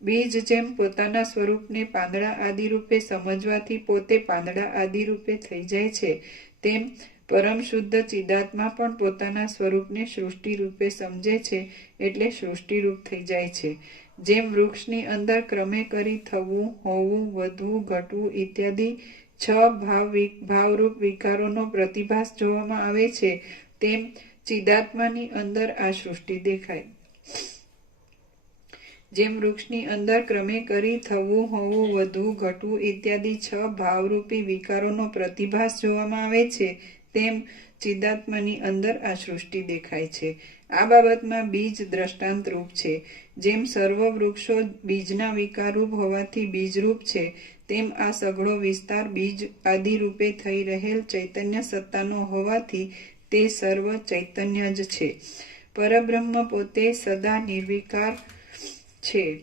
બીજ જેમ પોતાના સ્વરૂપને પાંદડા આદિ રૂપે સમજવાથી પોતે પાંદડા આદિ રૂપે થઈ જાય છે તેમ પરમ શુદ્ધ ચિદાત્મા પણ પોતાના સ્વરૂપને સૃષ્ટિ રૂપે સમજે છે એટલે સૃષ્ટિરૂપ થઈ જાય છે. જેમ વૃક્ષની અંદર ક્રમે કરી થવું, હોવું, વધવું, ઘટવું ઇત્યાદિ 6 ભાવરૂપ વિકારોનો પ્રતિભાસ જોવામાં આવે છે તેમ ચિદાત્માની અંદર આ સૃષ્ટિ દેખાય. જેમ વૃક્ષની અંદર ક્રમે કરી થવું, હોવું, વધવું, ઘટવું ઇત્યાદિ 6 ભાવરૂપી વિકારોનો પ્રતિભાસ જોવામાં આવે છે તેમ ચિદાત્માની અંદર આ સૃષ્ટિ દેખાય છે. આ બાબતમાં બીજ દ્રષ્ટાંત રૂપ છે. જેમ સર્વ વૃક્ષો બીજના વિકારરૂપ હોવાથી બીજરૂપ છે તેમ આ સઘળો વિસ્તાર બીજ આદિ રૂપે થઈ રહેલ ચૈતન્ય સત્તાનો હોવાથી તે સર્વ ચૈતન્ય જ છે. પરબ્રહ્મ પોતે સદા નિર્વિકાર છે.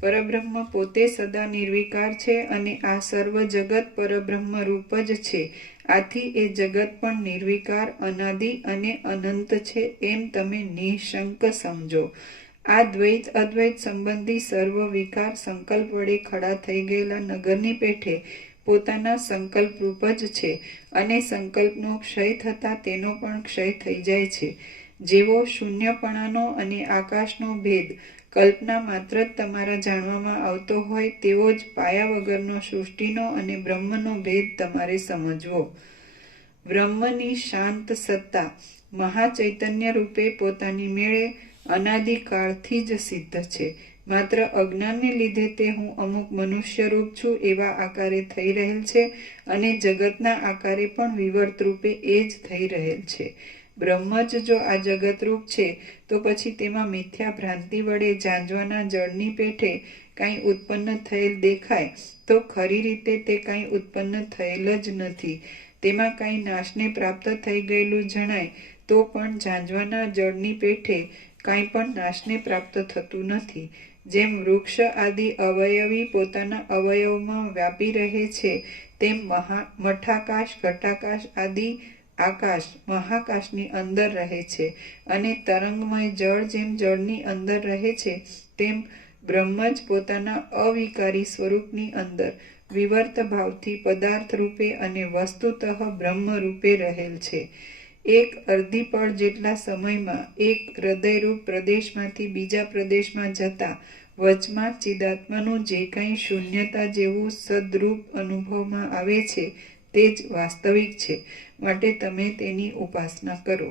પરબ્રહ્મ પોતે સદા નિર્વિકાર છે અને આ સર્વ જગત પરબ્રહ્મ રૂપ જ છે. આથી એ જગત પણ નિર્વિકાર, અનાદિ અને અનંત છે એમ તમે નિઃશંક સમજો. આ દ્વૈત અદ્વૈત સંબંધી સર્વ વિકાર સંકલ્પ વડે ખડા થઈ ગયેલા નગરની પેઠે પોતાના સંકલ્પ રૂપ જ છે અને સંકલ્પનો ક્ષય થતાં તેનો પણ ક્ષય થઈ જાય છે. જેવો શૂન્યપણાનો અને આકાશનો ભેદ કલ્પના માત્ર જ તમારા જાણવામાં આવતો હોય તેવો જ પાયા વગરનો સૃષ્ટિનો અને બ્રહ્મનો ભેદ તમારે સમજવો. બ્રહ્મની શાંત સત્તા મહાચૈતન્ય રૂપે પોતાની મેળે અનાદિકાળથી જ સિદ્ધ છે. માત્ર અજ્ઞાનને લીધે તે હું અમુક મનુષ્ય રૂપ છું એવા આકારે થઈ રહેલ છે અને જગતના આકારે પણ વિવર્ત રૂપે એ જ થઈ રહેલ છે. બ્રહ્મ જ જો આ જગતરૂપ છે તો પછી તેમાં મિથ્યા ભ્રાંતિ વડે ઝાંઝવાના જળની પેઠે કાંઈ ઉત્પન્ન થયેલ દેખાય તો ખરી રીતે તે કાંઈ ઉત્પન્ન થયેલ જ નથી. તેમાં કાંઈ નાશને પ્રાપ્ત થઈ ગયેલું જણાય તો પણ ઝાંઝવાના જળની પેઠે કાંઈ પણ નાશને પ્રાપ્ત થતું નથી. જેમ વૃક્ષ આદિ અવયવી પોતાના અવયવમાં વ્યાપી રહે છે તેમ મઠાકાશ, ઘટાકાશ આદિ આકાશ મહાકાશની અંદર રહે છે અને તરંગમય જળ જેમ જળની અંદર રહે છે તેમ બ્રહ્મ જ પોતાના અવિકારી સ્વરૂપની અંદર વિવર્ત ભાવથી પદાર્થ રૂપે અને વસ્તુતઃ બ્રહ્મ રૂપે રહેલ છે. એક અર્ધી પળ જેટલા સમયમાં એક હૃદયરૂપ પ્રદેશમાંથી બીજા પ્રદેશમાં જતા વચમાં ચિદાત્માનું જે કંઈ શૂન્યતા જેવું સદરૂપ અનુભવમાં આવે છે તે જ વાસ્તવિક છે, માટે તમે તેની ઉપાસના કરો.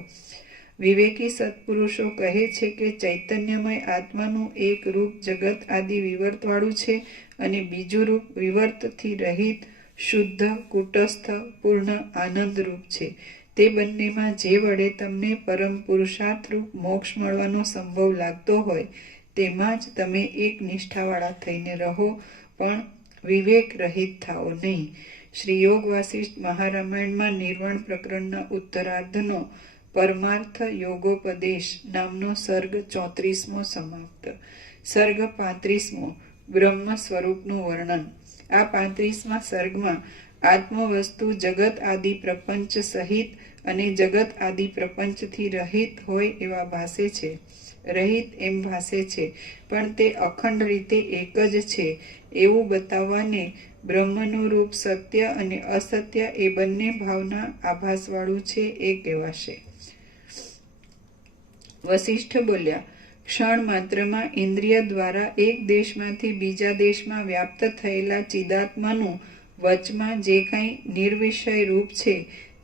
વિવેકી સત્પુરુષો કહે છે કે ચૈતન્યમય આત્માનું એક રૂપ જગત આદિ વિવર્તવાળું છે અને બીજું રૂપ વિવર્તથી રહિત શુદ્ધ કુટસ્થ પૂર્ણ આનંદરૂપ છે. તે બંનેમાં જે વડે તમને પરમ પુરુષાર્થરૂપ મોક્ષ મળવાનો સંભવ લાગતો હોય તેમાં જ તમે એક નિષ્ઠાવાળા થઈને રહો, પણ વિવેક રહિત થાઓ નહીં. શ્રી યોગ વાસિષ્ઠ મહારામાયણમાં નિર્વાણ પ્રકરણના ઉત્તરાર્ધનો પરમાર્થ યોગોપદેશ નામનો સર્ગ 34મો સમાપ્ત. સર્ગ 35મો બ્રહ્મ સ્વરૂપનું વર્ણન. આ 35મા સર્ગમાં આત્મવસ્તુ જગત આદિ પ્રપંચ સહિત અને જગત આદિ પ્રપંચથી રહિત હોય એવા ભાસે છે. રહિત એમ ભાસે છે, પણ તે અખંડ રીતે એક જ છે એવું બતાવવાને બ્રહ્મનું રૂપ સત્ય અને અસત્ય એ બંને ભાવના આભાસવાળું છે એ કહેવાશે. વસિષ્ઠ બોલ્યા, ક્ષણ માત્રમાં ઇન્દ્રિય દ્વારા એક દેશમાંથી બીજા દેશમાં વ્યાપ્ત થયેલા ચિદાત્માનું વચમાં જે કંઈ નિર્વિષય રૂપ છે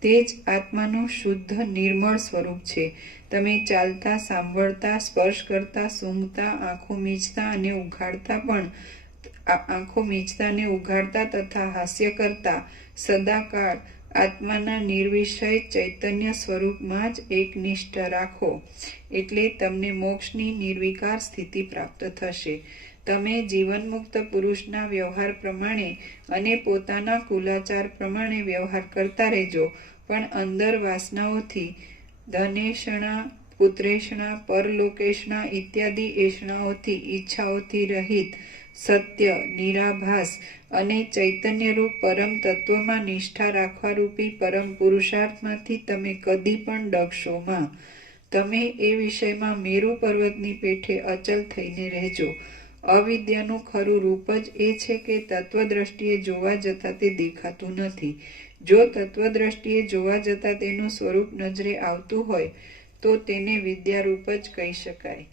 તે જ આત્માનું શુદ્ધ નિર્મળ સ્વરૂપ છે. તમે ચાલતા, સાંભળતા, સ્પર્શ કરતા, સૂંઘતા, આંખો મીચતા અને ઉઘાડતા તથા હાસ્ય કરતા સદાકાળ આત્માના નિર્વિષય ચૈતન્ય સ્વરૂપમાં જ એકનિષ્ઠ રાખો, એટલે તમને મોક્ષની નિર્વિકાર સ્થિતિ પ્રાપ્ત થશે. તમે જીવનમુક્ત પુરુષના વ્યવહાર પ્રમાણે અને પોતાના કુલાચાર પ્રમાણે વ્યવહાર કરતા રહેજો, પણ અંદર વાસનાઓથી ધનેષણા, પુત્રેષણા, પરલોકેષણા ઇત્યાદિ એષણાઓથી, ઈચ્છાઓથી રહિત સત્ય, નિરાભાસ અને ચૈતન્યરૂપ પરમ તત્વમાં નિષ્ઠા રાખવા રૂપી પરમ પુરુષાર્થમાંથી તમે કદી પણ ડગશોમાં. તમે એ વિષયમાં મેરુ પર્વતની પેઠે અચલ થઈને રહેજો. અવિદ્યાનું ખરું રૂપ જ એ છે કે તત્વદ્રષ્ટિએ જોવા જતાં તે દેખાતું નથી. જો તત્વદ્રષ્ટિએ જોવા જતાં તેનું સ્વરૂપ નજરે આવતું હોય તો તેને વિદ્યારૂપ જ કહી શકાય.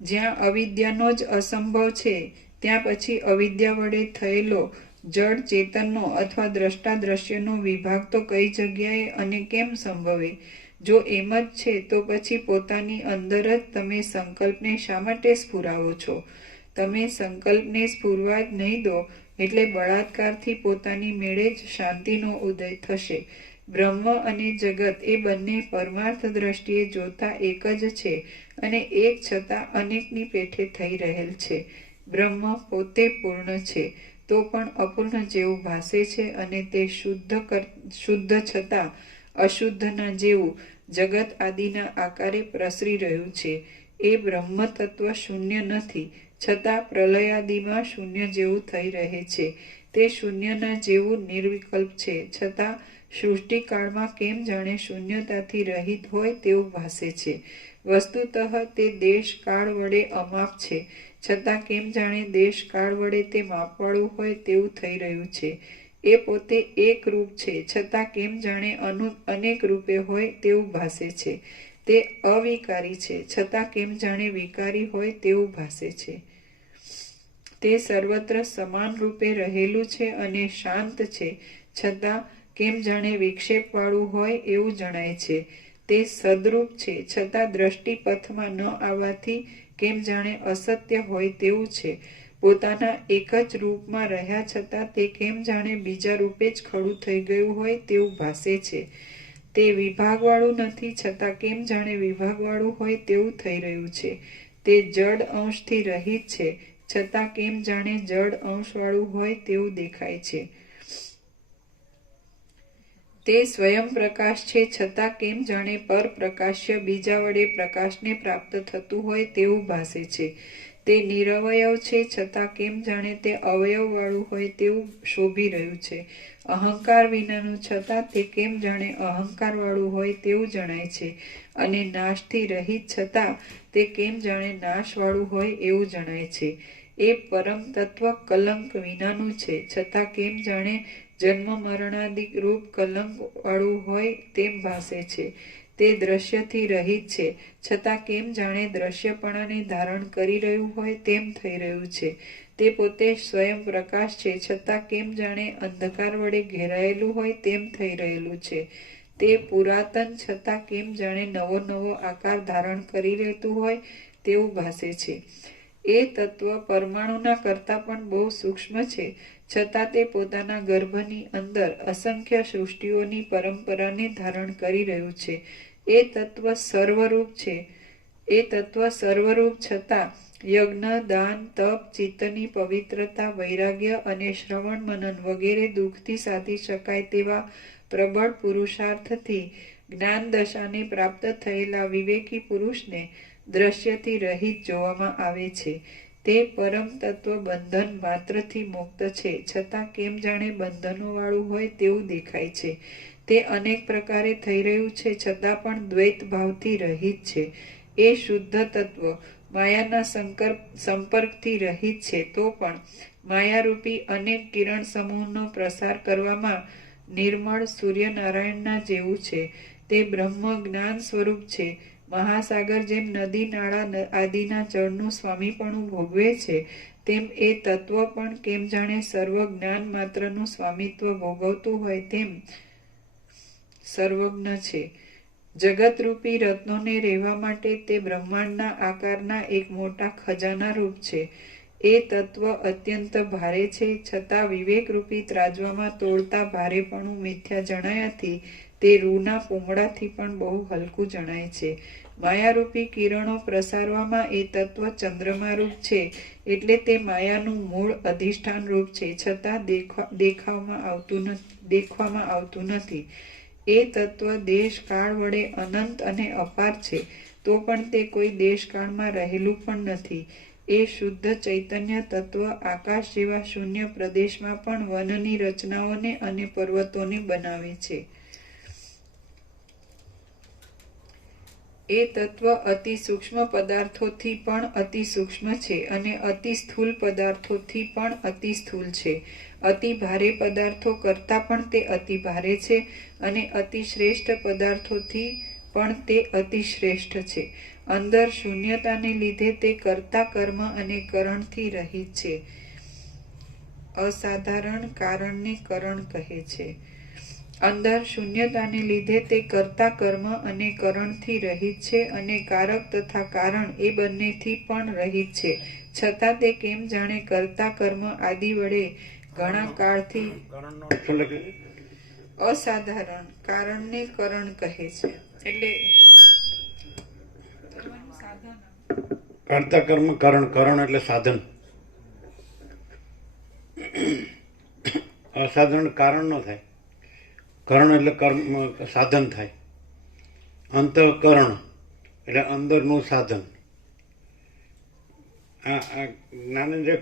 જ્યાં અવિદ્યાનો જ અસંભવ છે ત્યાં પછી અવિદ્યા વડે થયેલો જડ ચેતનનો અથવા દ્રષ્ટા દ્રશ્યનો વિભાગ તો કઈ જગ્યાએ અને કેમ સંભવે? જો એમ જ છે તો પછી પોતાની અંદર જ તમે સંકલ્પને શા માટે સ્ફુરાવો છો? તમે સંકલ્પને સ્ફુરવા જ નહીં દો એટલે બળાત્કારથી પોતાની મેળે જ શાંતિનો ઉદય થશે. બ્રહ્મ અને જગત એ બંને પરમાર્થ દ્રષ્ટિએ જોતા એક જ છે અને એક છતાં અનેકની પેઠે થઈ રહેલ છે. બ્રહ્મ પોતે પૂર્ણ છે તો પણ અપૂર્ણ જેવું ભાસે છે અને તે શુદ્ધ છતાં અશુદ્ધના જેવું જગત આદિના આકારે પ્રસરી રહ્યું છે. એ બ્રહ્મ તત્વ શૂન્ય નથી, છતાં પ્રલયાદિમાં શૂન્ય જેવું થઈ રહે છે. તે શૂન્યના જેવું નિર્વિકલ્પ છે, છતાં સૃષ્ટિકાળમાં કેમ જાણે શૂન્યતાથી રહિત હોય તેવું ભાસે છે. વસ્તુતઃ તે દેશ કાળ વડે અમાપ છે, છતાં કેમ જાણે દેશ કાળ વડે તે માપવાળું હોય તેવું થઈ રહ્યું છે. એ પોતે એક રૂપ છે, છતાં કેમ જાણે અનેક રૂપે હોય તેવું ભાસે છે. તે અવિકારી છે, છતાં કેમ જાણે વિકારી હોય તેવું ભાસે છે. તે સર્વત્ર સમાન રૂપે રહેલું છે અને શાંત છે, છતાં કેમ જાણે વિક્ષેપવાળું હોય એવું જણાય છે. તે સદરૂપ છે, છતાં દ્રષ્ટિપથમાં ન આવવાથી કેમ જાણે અસત્ય હોય તેવું છે. પોતાના એક જ રૂપમાં રહ્યા છતાં તે કેમ જાણે બીજા રૂપે જ ખડું થઈ ગયું હોય તેવું ભાસે છે. તે વિભાગવાળું નથી, છતાં કેમ જાણે વિભાગવાળું હોય તેવું થઈ રહ્યું છે. તે જડ અંશથી રહિત છે, છતાં કેમ જાણે જડ અંશવાળું હોય તેવું દેખાય છે. તે સ્વયં પ્રકાશ છે, છતાં કેમ જાણે પર પ્રકાશ્ય બીજા વડે પ્રકાશને પ્રાપ્ત થતું હોય તેવું ભાસે છે. તે નિરવયવ છે, છતાં કેમ જાણે તે અવયવવાળું હોય તેવું શોભી રહ્યું છે. અહંકાર વિનાનું, છતાં તે કેમ જાણે અહંકારવાળું હોય તેવું જણાય છે. અને નાશથી રહિત, છતાં તે કેમ જાણે નાશવાળું હોય એવું જણાય છે. એ પરમ તત્વ કલંક વિનાનું છે, છતાં કેમ જાણે જન્મ મરણાદિક રૂપ કલંક વાળું હોય તેમ ભાસે છે. તે દ્રશ્યથી રહિત છે, છતાં કેમ જાણે દ્રશ્યપણાને ધારણ કરી રહ્યું હોય તેમ થઈ રહ્યું છે. તે પોતે સ્વયં પ્રકાશ છે, છતાં કેમ જાણે અંધકાર વડે ઘેરાયેલું હોય તેમ થઈ રહેલું છે. તે પુરાતન, છતાં કેમ જાણે નવો નવો આકાર ધારણ કરી રહેતું હોય તેવું ભાસે છે. એ તત્વ પરમાણુના કરતાં પણ બહુ સૂક્ષ્મ છે, છતાં તે પોતાના ગર્ભની અંદર અસંખ્ય સૃષ્ટિઓની પરંપરાને ધારણ કરી રહ્યું છે. એ તત્વ સર્વરૂપ છે. એ તત્વ સર્વરૂપ, છતાં યજ્ઞ, દાન, તપ, ચિત્તની પવિત્રતા, વૈરાગ્ય અને શ્રવણ મનન વગેરે દુઃખથી સાધી શકાય તેવા પ્રબળ પુરુષાર્થથી જ્ઞાન દશાને પ્રાપ્ત થયેલા વિવેકી પુરુષને દ્રશ્યથી રહિત જોવામાં આવે છે. તે પરમ તત્વ બંધન માત્રથી મુક્ત છે, છતાં કેમ જાણે બંધનોવાળું હોય તેવું દેખાય છે. તે અનેક પ્રકારે થઈ રહ્યું છે, છતાં પણ દ્વૈત ભાવથી રહિત છે. એ શુદ્ધ તત્વ માયાના સંપર્કથી રહિત છે, તો પણ માયારૂપી અનેક કિરણ સમૂહનો પ્રસાર કરવામાં નિર્મળ સૂર્યનારાયણના જેવું છે. તે બ્રહ્મ જ્ઞાન સ્વરૂપ છે. મહાસાગર જેમ નદી નાળા આદિના જળનું સ્વામીપણું ભોગવે છે, તેમ એ તત્વ પણ કેમ જાણે સર્વ જ્ઞાન માત્રનું સ્વામિત્વ ભોગવતું હોય તેમ સર્વજ્ઞ છે. જગતરૂપી રત્નોને રહેવા માટે તે બ્રહ્માંડના આકારના એક મોટા ખજાના રૂપ છે. એ તત્વ અત્યંત ભારે છે, છતાં વિવેકરૂપી ત્રાજવામાં તોડતા ભારેપણું મિથ્યા જણાયાથી તે રૂના પૂમડાથી પણ બહુ હલકું જણાય છે. માયારૂપી કિરણો પ્રસારવામાં એ તત્વ ચંદ્રમારૂપ છે, એટલે તે માયાનું મૂળ અધિષ્ઠાન રૂપ છે, છતાં દેખવામાં આવતું નથી. એ તત્વ દેશ કાળ વડે અનંત અને અપાર છે, તો પણ તે કોઈ દેશકાળમાં રહેલું પણ નથી. એ શુદ્ધ ચૈતન્ય તત્વ આકાશ જેવા શૂન્ય પ્રદેશમાં પણ વનની રચનાઓને અને પર્વતોને બનાવે છે. એ તત્વ અતિ સૂક્ષ્મ પદાર્થોથી પણ અતિ સૂક્ષ્મ છે અને અતિ સ્થૂલ પદાર્થોથી પણ અતિ સ્થૂલ છે. અતિ ભારે પદાર્થો કરતાં પણ તે અતિ ભારે છે અને અતિ શ્રેષ્ઠ પદાર્થોથી પણ તે અતિ શ્રેષ્ઠ છે. અંદર શૂન્યતાને લીધે તે કર્તા કર્મ અને કરણથી રહિત છે. અસાધારણ કારણને કરણ કહે છે. અંદર શૂન્યતાને લીધે તે કર્તા કર્મ અને કરણથી રહિત છે અને કારક તથા કારણ એ બંનેથી પણ રહિત છે. છતાં તે કેમ જાણે કર્તા કર્મ આદિ વડે ઘણા કાળથી અસાધારણ કારણને કરણ કહે છે. એટલે કરવાનું સાધન કરતા કર્મ કરણ, કરણ એટલે સાધન. અસાધારણ કારણ ન થાય. કરણ એટલે કર્મ સાધન થાય. અંતઃકરણ એટલે અંદરનું સાધન. આ જ્ઞાનેન્દ્રિય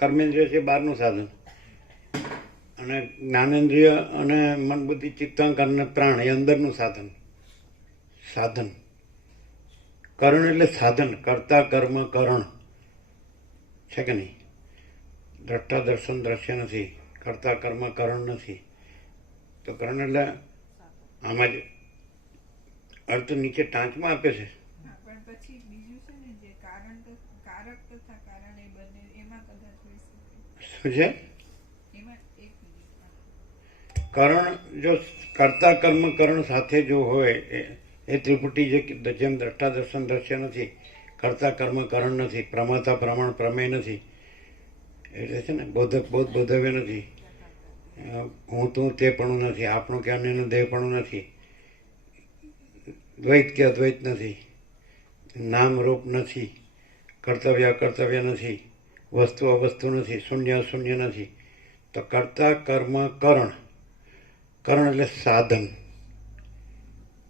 કર્મેન્દ્રિય છે બહારનું સાધન, અને જ્ઞાનેન્દ્રિય અને મન બુદ્ધિ ચિત્તાંકન અને પ્રાણ એ અંદરનું સાધન. સાધન કરણ એટલે સાધન. કર્તા કર્મ કરણ છે કે નહીં? દ્રષ્ટા દર્શન દ્રશ્ય નથી, કર્તા કર્મ કરણ નથી. તો કરણ એટલે આમાં જ અર્થ નીચે ટાંચમાં આપે છે. પણ પછી બીજું છે ને, જે કારણ કારક તથા કારણ એ બંને એમાં કદાચ હોઈ શકે. શું છે? એમાં એક મિનિટ. કરણ જો કર્તા કર્મ કરણ સાથે જો હોય એ ત્રિપુટી જેમ દ્રષ્ટા દર્શન દ્રશ્ય નથી, કર્તા કર્મ કરણ નથી, પ્રમાતા પ્રમાણ પ્રમેય નથી, એટલે છે ને બોધક બોધ બોધવ્ય નથી, હું તું તે પણ નથી, આપણું કે અન્યનું દેહ પણ નથી, દ્વૈત કે અદ્વૈત નથી, નામ રૂપ નથી, કર્તવ્ય અકર્તવ્ય નથી, વસ્તુ અવસ્તુ નથી, શૂન્ય અશૂન્ય નથી. તો કર્તા કર્મ કરણ, કરણ એટલે સાધન.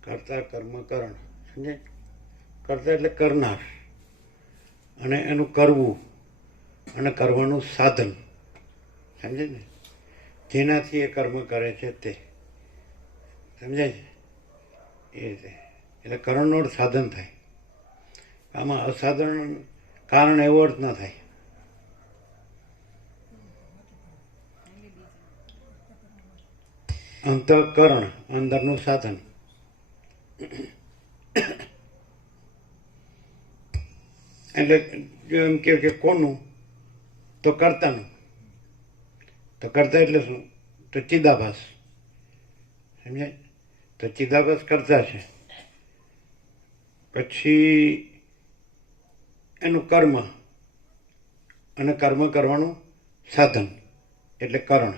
કર્તા કર્મ કરણ સમજે? કર્તા એટલે કરનાર અને એનું કરવું અને કરવાનું સાધન, સમજે ને, જેનાથી એ કર્મ કરે છે તે, સમજાય છે એ રીતે. એટલે કરણનો અર્થ સાધન થાય. આમાં અસાધારણ કારણ એવો અર્થ ના થાય. અંતઃકરણ અંદરનું સાધન. એટલે જો એમ કહે કે કોનું, તો કર્તાનું. તો કર્તા એટલે શું? તો ચિદાભાસ, સમજાય? તો ચિદાભાસ કરતા છે. પછી એનું કર્મ અને કર્મ કરવાનું સાધન એટલે કરણ.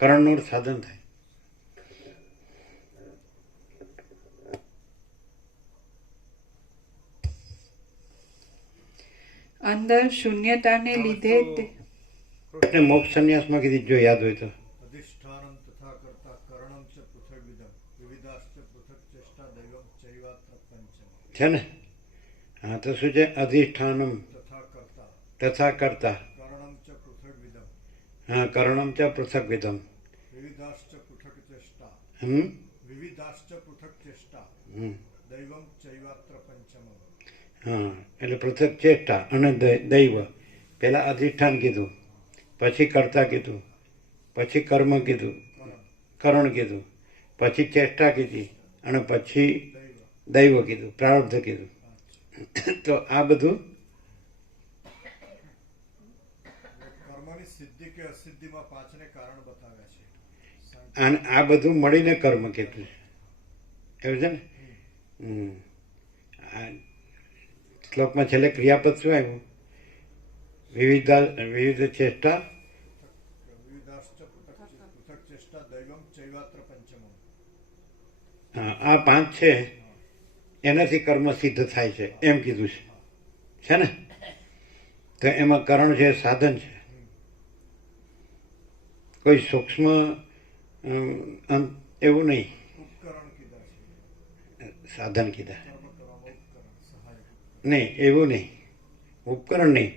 કરણનું સાધન થાય. અંદર શૂન્યતાને લીધે એટલે મોક્ષ સંન્યાસમાં કીધી, જો યાદ હોય તો. અધિષ્ઠાનમ તથા કર્તા કરણમ ચ પૃથગ્વિદમ વિવિધાશ્ચ પૃથક ચેષ્ટા દૈવમ ચૈવાત્ર પંચમ. છે ને? હા, તો શું છે? અધિષ્ઠાનમ તથા કર્તા કરણમ ચ પૃથગ્વિદમ હા, કરણમ ચ પૃથગ્વિદમ વિવિધાશ્ચ પૃથક ચેષ્ટા વિવિધાશ્ચ પૃથક ચેષ્ટા દૈવમ ચૈવાત્ર પંચમ. હા, એટલે પૃથક ચેષ્ટા અને દૈવ. પહેલા અધિષ્ઠાન કીધું, પછી કર્તા કીધું, પછી કર્મ કીધું, કરણ કીધું, પછી ચેષ્ટા કીધી અને પછી દૈવ કીધું, પ્રારબ્ધ કીધું. તો આ બધું કર્મની સિદ્ધિ કે અસિદ્ધિમાં પાંચને કારણ બતાવ્યા છે. અને આ બધું મળીને કર્મ કીધું છે, એવું છે ને? આ શ્લોકમાં છેલ્લે ક્રિયાપદ શું આવ્યું? વિવિધ ચેષ્ટા વિવિધાશ્ચ પૃથક ચેષ્ટા દૈવમ ચૈવાત્ર પંચમ. હા, આ પાંચ છે એનાથી કર્મ સિદ્ધ થાય છે એમ કીધું છે ને? તો એમાં કરણ છે, સાધન છે. કોઈ સૂક્ષ્મ એવું નહીં, ઉપકરણ કીધા છે. સાધન કીધા. કર્મ કરવામાં ઉપકરણ સહાયક. નહીં, એવું નહીં, ઉપકરણ નહીં.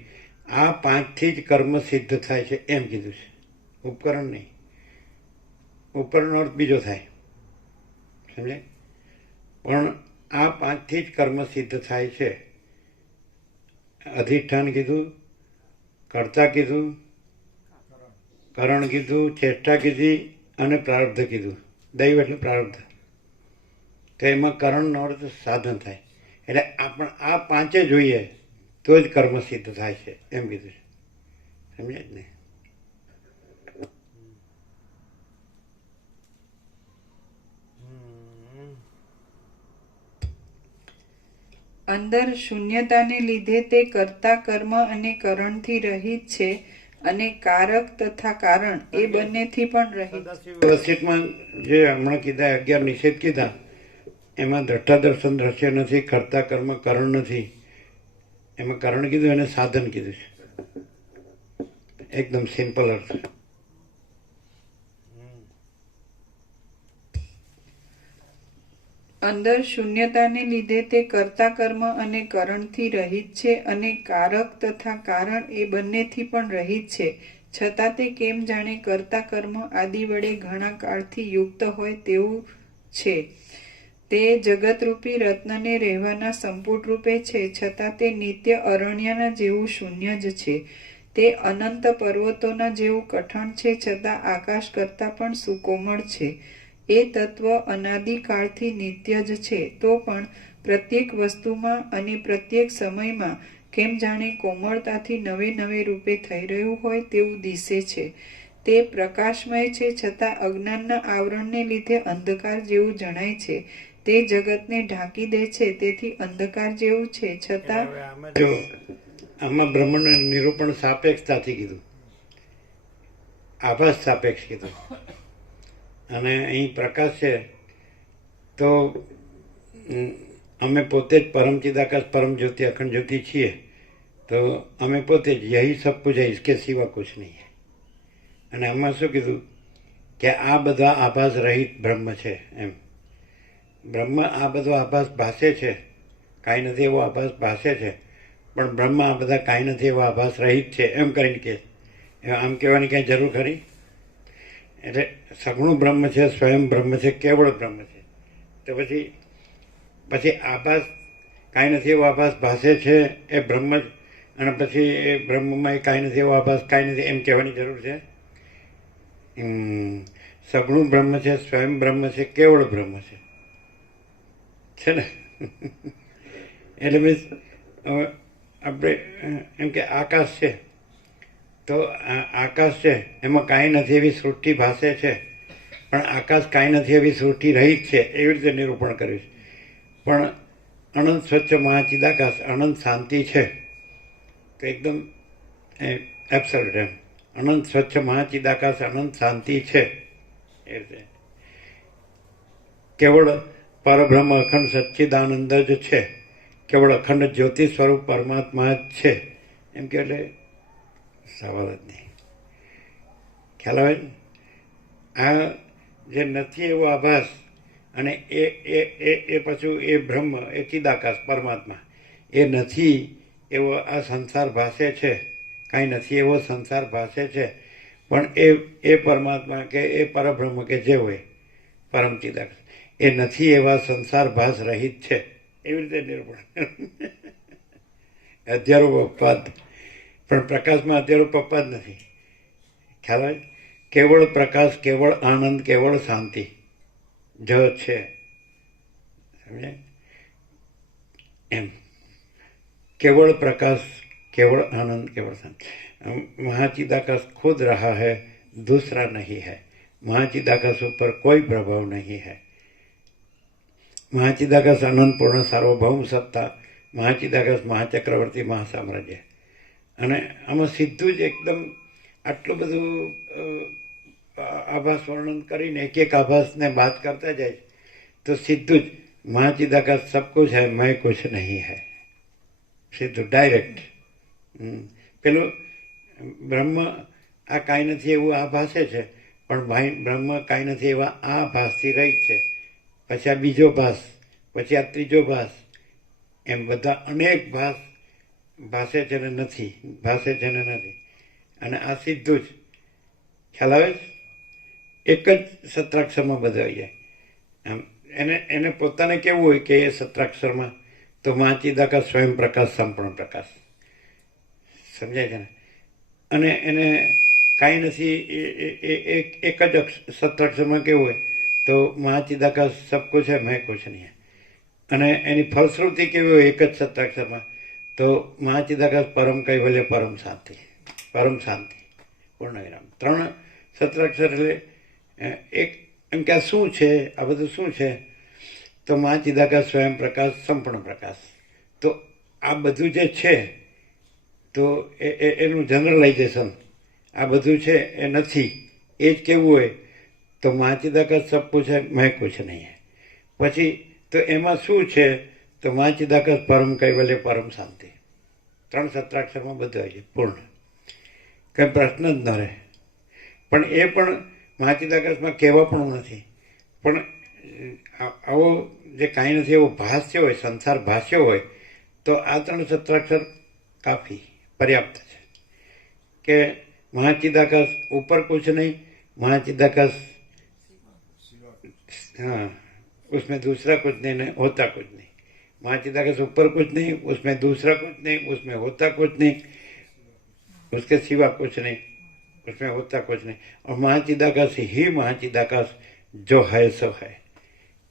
આ પાંચથી જ કર્મ સિદ્ધ થાય છે એમ કીધું છે, ઉપકરણ નહીં. ઉપકરણનો અર્થ બીજો થાય, સમજે? પણ આ પાંચથી જ કર્મ સિદ્ધ થાય છે. અધિષ્ઠાન કીધું, કર્તા કીધું, કરણ કીધું, ચેષ્ટા કીધી અને પ્રારબ્ધ કીધું. દૈવ એટલે પ્રારબ્ધ. તો એમાં કરણનો અર્થ સાધન થાય. એટલે આ પાંચે જોઈએ તો જ કર્મ સિદ્ધ થાય છે એમ કીધું છે, સમજાય જ ને? અંદર શૂન્યતાને લીધે તે કર્તા કર્મ અને કરણથી રહિત છે અને કારક તથા કારણ એ બંનેથી પણ રહિત. વ્યવસ્થિતમાં જે હમણાં કીધા 11 નિષેધ કીધા એમાં દ્રષ્ટા દર્શન દ્રશ્ય નથી, કર્તા કર્મ કરણ નથી. એમાં કરણ કીધું એને સાધન કીધું છે. એકદમ સિમ્પલ અર્થ. અંદર શૂન્યતાને લીધે તે કર્તા કર્મ અને કરણથી રહિત છે અને કારક તથા કારણ એ બંનેથી પણ રહિત છે. છતાં તે કેમ જાણે કર્તા કર્મ આદિ વડે ઘણા કાળથી યુક્ત હોય તેવું છે. તે જગતરૂપી રત્નને રહેવાના સંપુટ રૂપે છે, છતાં તે નિત્ય અરણ્યના જેવું શૂન્ય જ છે. તે અનંત પર્વતોના જેવું કઠણ છે, છતાં આકાશ કરતાં પણ સુકોમળ છે. એ તત્વ અનાદિકાળથી નિત્ય જ છે, તો પણ પ્રત્યેક વસ્તુમાં અને પ્રત્યેક સમયમાં કેમ જાણે કોમળતાથી નવે નવે રૂપે થઈ રહ્યું હોય તેવું દિશે છે. તે પ્રકાશમય છે, છતાં અજ્ઞાનના આવરણને લીધે અંધકાર જેવું જણાય છે. તે જગતને ઢાંકી દે છે, તેથી અંધકાર જેવું છે, છતાં જો આમાં બ્રહ્માંડ નિરૂપણ સાપેક્ષતાથી કીધું, આભાસ સાપેક્ષ કીધું. અને અહીં પ્રકાશ છે તો અમે પોતે જ પરમ ચિદાકાશ પરમ જ્યોતિ અખંડ જ્યોતિ છીએ. તો અમે પોતે જ યહી સબ કુછ હૈ, इसके सिवा कुछ नहीं है. અને આમાં શું કીધું કે આ બધા આભાસ રહિત બ્રહ્મ છે એમ. બ્રહ્મ આ બધો આભાસ ભાસે છે, કાંઈ નથી એવો આભાસ ભાસે છે, પણ બ્રહ્મ આ બધા કાંઈ નથી એવા આભાસ રહિત છે એમ કરીને કે આમ કહેવાની કાંઈ જરૂર ખરી? એટલે સગુણ બ્રહ્મ છે, સ્વયં બ્રહ્મ છે, કેવળ બ્રહ્મ છે. તો પછી આભાસ કાંઈ નથી એવો આભાસ ભાસે છે એ બ્રહ્મ જ, અને પછી એ બ્રહ્મમાં એ કાંઈ નથી એવો આભાસ કાંઈ નથી એમ કહેવાની જરૂર છે? સગુણ બ્રહ્મ છે, સ્વયં બ્રહ્મ છે, કેવળ બ્રહ્મ છે ને? એટલે મીન્સ આપણે એમ કે આકાશ છે, તો આકાશ છે એમાં કાંઈ નથી એવી સૃષ્ટિ ભાસે છે, પણ આકાશ કાંઈ નથી એવી સૃષ્ટિ રહિત છે એવી રીતે નિરૂપણ કર્યું છે. પણ અનંત સ્વચ્છ મહાચિદાકાશ અનંત શાંતિ છે, તો એકદમ એબ્સોલ્યુટ એમ અનંત સ્વચ્છ મહાચિદાકાશ અનંત શાંતિ છે એ રીતે. કેવળ પરબ્રહ્મ અખંડ સચ્ચિદાનંદ જ છે, કેવળ અખંડ જ્યોતિ સ્વરૂપ પરમાત્મા જ છે એમ કે એટલે સવાલ જ નહીં. ખ્યાલ આવે ને? આ જે નથી એવો આભાસ, અને એ પાછું એ બ્રહ્મ, એ ચિદાકાશ પરમાત્મા, એ નથી એવો આ સંસાર ભાસે છે, કાંઈ નથી એવો સંસાર ભાસે છે, પણ એ પરમાત્મા કે એ પરબ્રહ્મ કે જે હોય પરમ ચિદાકાશ એ નથી એવા સંસાર ભાસ રહિત છે એવી રીતે નિરૂપણ. અધ્યારોપ અપવાદ, પણ પ્રકાશમાં અધ્યારોપ અપવાદ નથી. ખ્યાલ આવે? કેવળ પ્રકાશ, કેવળ આનંદ, કેવળ શાંતિ જ છે. સમજે એમ? केवल प्रकाश, केवल आनंद, केवल शांति. महाचिदाकाश खुद रहा है, दूसरा नहीं है. महाचिदाकाश ऊपर कोई प्रभाव नहीं है. महाचिदाकाश अनंत पूर्ण सार्वभौम सत्ता, महाचिदाकाश महाचक्रवर्ती महासाम्राज्य. અને આમાં સીધું જ એકદમ આટલું બધું આભાસ વર્ણન કરીને એક એક આભાસને બાદ કરતા જાય તો સીધું જ महाचिदाकाश सब कुछ है, मैं कुछ नहीं है. સીધું ડાયરેક્ટ. પેલું બ્રહ્મ આ કાંઈ નથી એવું આ ભાસે છે, પણ ભાઈ બ્રહ્મ કાંઈ નથી એવા આ ભાસથી રહી છે. પછી આ બીજો ભાસ, પછી આ ત્રીજો ભાસ, એમ બધા અનેક ભાસ ભાસે છે ને નથી, ભાસે છે ને નથી. અને આ સીધું જ ખ્યાલ આવે છે, એક જ સત્રાક્ષરમાં બધા આવી જાય. આમ એને પોતાને કેવું હોય કે એ સત્રાક્ષરમાં તો મહાચિદાકાશ સ્વયં પ્રકાશ સંપૂર્ણ પ્રકાશ. સમજાય છે ને? અને એને કાંઈ નથી એક જ સત્રાક્ષરમાં કેવું હોય તો મહાચિદાકાશ સબ કુછ है, मैं कुछ नहीं है. અને એની ફલશ્રુતિ કેવી હોય એક જ સત્રાક્ષરમાં તો મહાચિદાકાશ પરમ કૈવલ્ય, પરમ શાંતિ, પરમ શાંતિ, પૂર્ણ વિરામ. 3 સત્રાક્ષર એટલે એક એમ કે આ શું છે, આ બધું શું છે તો મહાચિદાકાશ સ્વયં પ્રકાશ સંપૂર્ણ પ્રકાશ. તો આ બધું જે છે તો એનું જનરલાઇઝેશન આ બધું છે એ નથી એ જ કેવું હોય તો મહાચિદાકાશ સબ કુછ है, मैं कुछ नहीं है. પછી તો એમાં શું છે તો મહાચિદાકાશ પરમ કૈવલ્ય, પરમ શાંતિ. 3 સત્રાક્ષરમાં બધું આવી જાય પૂર્ણ, કંઈ પ્રશ્ન જ ન રહે. પણ એ પણ મહાચિદાકાશમાં કહેવા પણ નથી. પણ આવો જે કાંઈ નથી એવો ભાષ્ય હોય, સંસાર ભાષ્ય હોય તો આ 3 સત્રાક્ષર કાફી पर्याप्त है. कि महाचिदाकाश ऊपर कुछ नहीं, महाचिदाकाश हाँ उसमें दूसरा कुछ नहीं, होता कुछ नहीं. महाचिदाकाश ऊपर कुछ नहीं, उसमें दूसरा कुछ नहीं, उसमें होता कुछ नहीं, उसके सिवा कुछ नहीं, उसमें होता कुछ नहीं. और महाचिदाकाश ही महाचिदाकाश जो है सो है.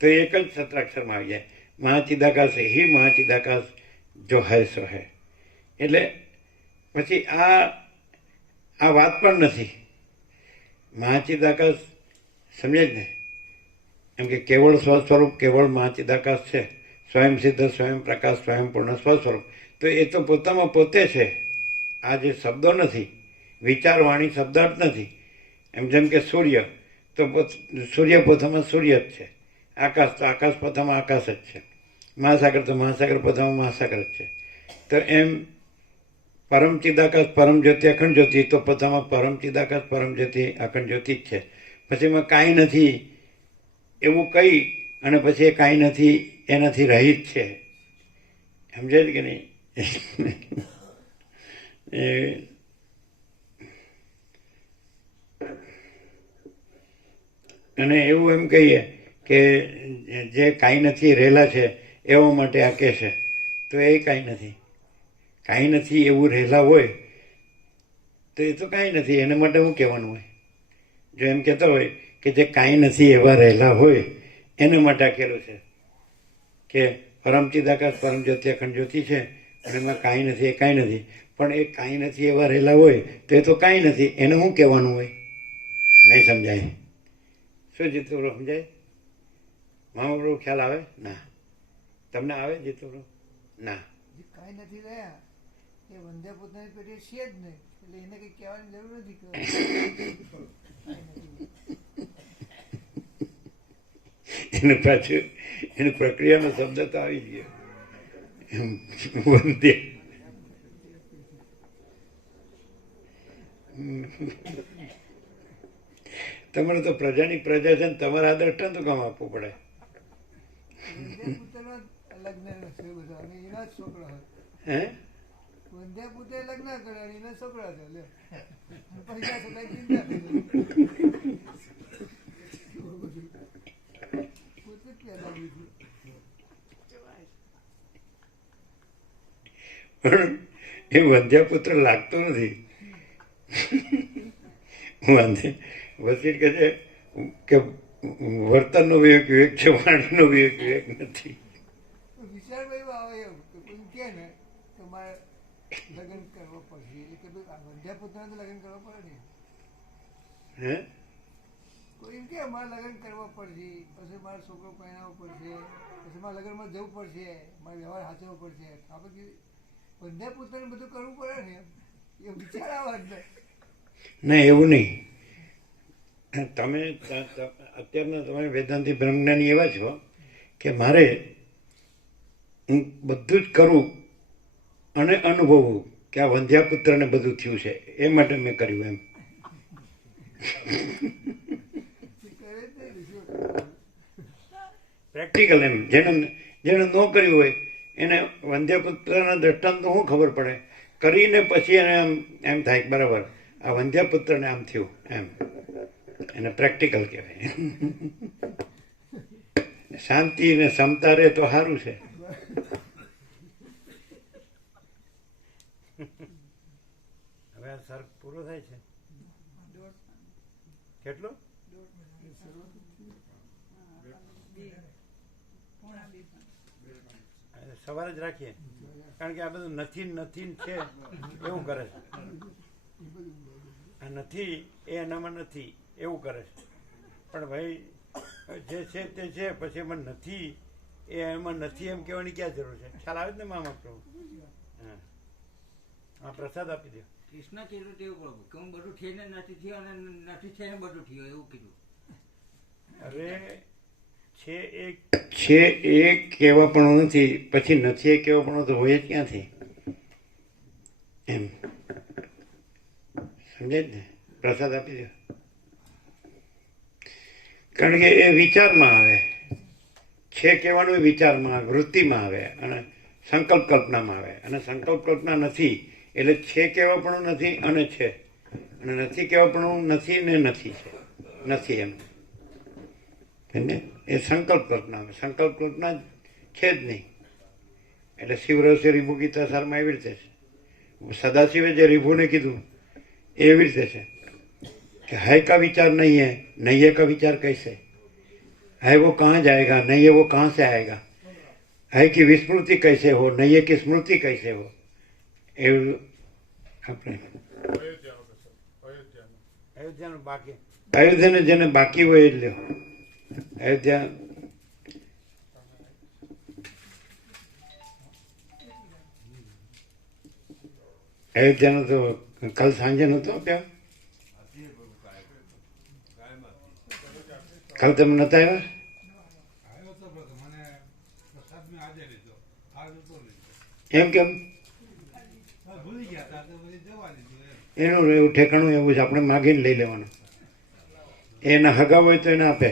तो एक જ સત્રાક્ષરમાં આવી જાય महाचिदाकाश ही महाचिदाकाश जो है सो है. એટલે પછી આ વાત પણ નથી. મહાચિદાકાશ સમજે જ ને એમ કે કેવળ સ્વસ્વરૂપ, કેવળ મહાચિદાકાશ છે, સ્વયં સિદ્ધ, સ્વયં પ્રકાશ, સ્વયં પૂર્ણ સ્વસ્વરૂપ. તો એ તો પોતામાં પોતે છે. આ જે શબ્દો નથી, વિચારવાણી શબ્દાર્થ નથી. એમ જેમ કે સૂર્ય તો સૂર્ય પોતામાં સૂર્ય જ છે, આકાશ તો આકાશ પોતામાં આકાશ જ છે, મહાસાગર તો મહાસાગર પોતામાં મહાસાગર જ છે. તો એમ પરમ ચિદાકાશ, પરમ જ્યોતિ, અખંડ જ્યોતિ તો પોતામાં પરમ ચિદાકાશ, પરમ જ્યોતિ, અખંડ જ્યોતિ જ છે. પછી એમાં કાંઈ નથી એવું કહી અને પછી એ કાંઈ નથી એનાથી રહિત છે. સમજાય કે નહીં? એ અને એવું એમ કહીએ કે જે કાંઈ નથી રહેલા છે એવા માટે આ કહે છે, તો એ કાંઈ નથી. કાંઈ નથી એવું રહેલા હોય તો એ તો કાંઈ નથી, એના માટે શું કહેવાનું હોય? જો એમ કહેતા હોય કે જે કાંઈ નથી એવા રહેલા હોય એના માટે આ કહેલું છે કે પરમચિદાકાશ પરમ જ્યોતિ અખંડ જ્યોતિ છે અને એમાં કાંઈ નથી, એ કાંઈ નથી. પણ એ કાંઈ નથી એવા રહેલા હોય તો એ તો કાંઈ નથી, એને શું કહેવાનું હોય? નહીં સમજાય. શું જીતુરો સમજાય? મહાપ્રભુ ખ્યાલ આવે? ના. તમને આવે જીતુરો? ના. જે કાંઈ નથી રહ્યા એ વંધ્યા પોતાની પેટે છે જ નહીં, એટલે એને કંઈ કહેવાની જરૂર નથી કે એનું પાછું એની પ્રક્રિયાનો શબ્દ તો આવી ગયો, વંદ્ય. તમારે તો પ્રજાની પ્રજા છે ને તમારે આ દ્રષ્ટાંત કામ આપવું પડે. વંધ્યા પુત્રના લગ્ન છે બધા અને એના જ છોકરા હોય. હે? વંધ્યા પુત્રે લગ્ન કરે અને એના છોકરા છે, લે પૈસા છોકરા ચિંતા પોતે જ પેદા લીધું. પણ એ વંધ્યાપુત્ર લાગતો નથી. વસીર કહે છે કે વર્તનનો વિવેક વિવેક છે, વાણીનો વિવેક વિવેક નથી. વિચારમાં એવું આવે એવું કે કોઈ કહે ને કે મારે લગ્ન કરવો પડશે, એટલે કે ભાઈ વંધ્યા પુત્રને તો લગ્ન કરવો પડે ને. હે? કોઈ એમ કે મારે લગ્ન કરવા પડશે, પછી મારે છોકરો પહેરાવવો પડશે, પછી મારે લગ્નમાં જવું પડશે, મારે વ્યવહાર સાચવવો પડશે. આપણે વંધ્યા પુત્રને બધું કરવું પડે ને, એ વિચાર આવે જ ના, એવું નહીં. તમે અત્યારના તમે વેદાંતિ બ્રહ્મજ્ઞાની એવા છો કે મારે હું બધું જ કરું અને અનુભવવું કે આ વંધ્યાપુત્રને બધું થયું છે, એ માટે મેં કર્યું એમ. પ્રેક્ટિકલ એમ. જેને ન કર્યું હોય એને વંધ્યાપુત્રના દ્રષ્ટાંત શું ખબર પડે? કરીને પછી એને એમ થાય કે બરાબર આ વંધ્યાપુત્રને આમ થયું એમ. એને પ્રેક્ટિકલ કહેવાય. શાંતિ ને ક્ષમતા રહે તો સારું છે. હવે આ સર્ગ પૂરો થાય છે. કેટલો? સવારે જ રાખીએ, કારણ કે આ બધું નથી નથી છે એવું કરે છે. આ નથી એ એનામાં નથી એવું કરે છે. પણ ભાઈ જે છે તે છે, પછી એમાં નથી એ એમાં નથી એમ કહેવાની ક્યાં જરૂર છે? ખ્યાલ આવે જ ને મામા પ્રભુ? હા, હા, પ્રસાદ આપી દો. કૃષ્ણ કીધું તેવું પ્રભુ કે હું બધું થઈને નથી થયો અને નથી થઈને બધું થયું એવું કીધું. અરે છે એ કહેવા પણ નથી, પછી નથી એ કહેવા પણ તો હોય જ ક્યાંથી એમ. સમજાય જ ને? પ્રસાદ આપી દો. કારણ કે એ વિચારમાં આવે છે, કહેવાનું વિચારમાં આવે, વૃત્તિમાં આવે અને સંકલ્પ કલ્પનામાં આવે. અને સંકલ્પ કલ્પના નથી એટલે છે કહેવા પણ નથી અને છે, અને નથી કહેવા પણ નથી ને નથી છે, નથી એમ. એ સંકલ્પ કલ્પના આવે. સંકલ્પ કલ્પના છે જ નહીં. એટલે શિવરસે રીભુ ગીતા સારમાં એવી રીતે છે. સદાશિવે જે રીભુને કીધું એવી રીતે છે कि है का विचार नहीं है, नहीं है का विचार कैसे है, वो कहाँ जाएगा, नहीं है वो कहाँ से आएगा, है की विस्मृति कैसे हो, नहीं है की स्मृति कैसे हो. એવું આપણે અયોધ્યાનું બાકી, અયોધ્યાને જેને બાકી હોય એટલે અયોધ્યા અયોધ્યાનો તો કાલ સાંજે નહોતો આપ્યા. કાલ તમે નતા આવ્યા? આવ્યો તો મને પ્રસાદ મેં આજે લીધો, આ નતો લીધો. એમ કેમ? ભૂલી ગયા હતા તો પછી જવા દીધું એમ. એનું એવું ઠેકાણું એવું છે, આપણે માગીને લઈ લેવાનું. એના હગા હોય તો એને આપે.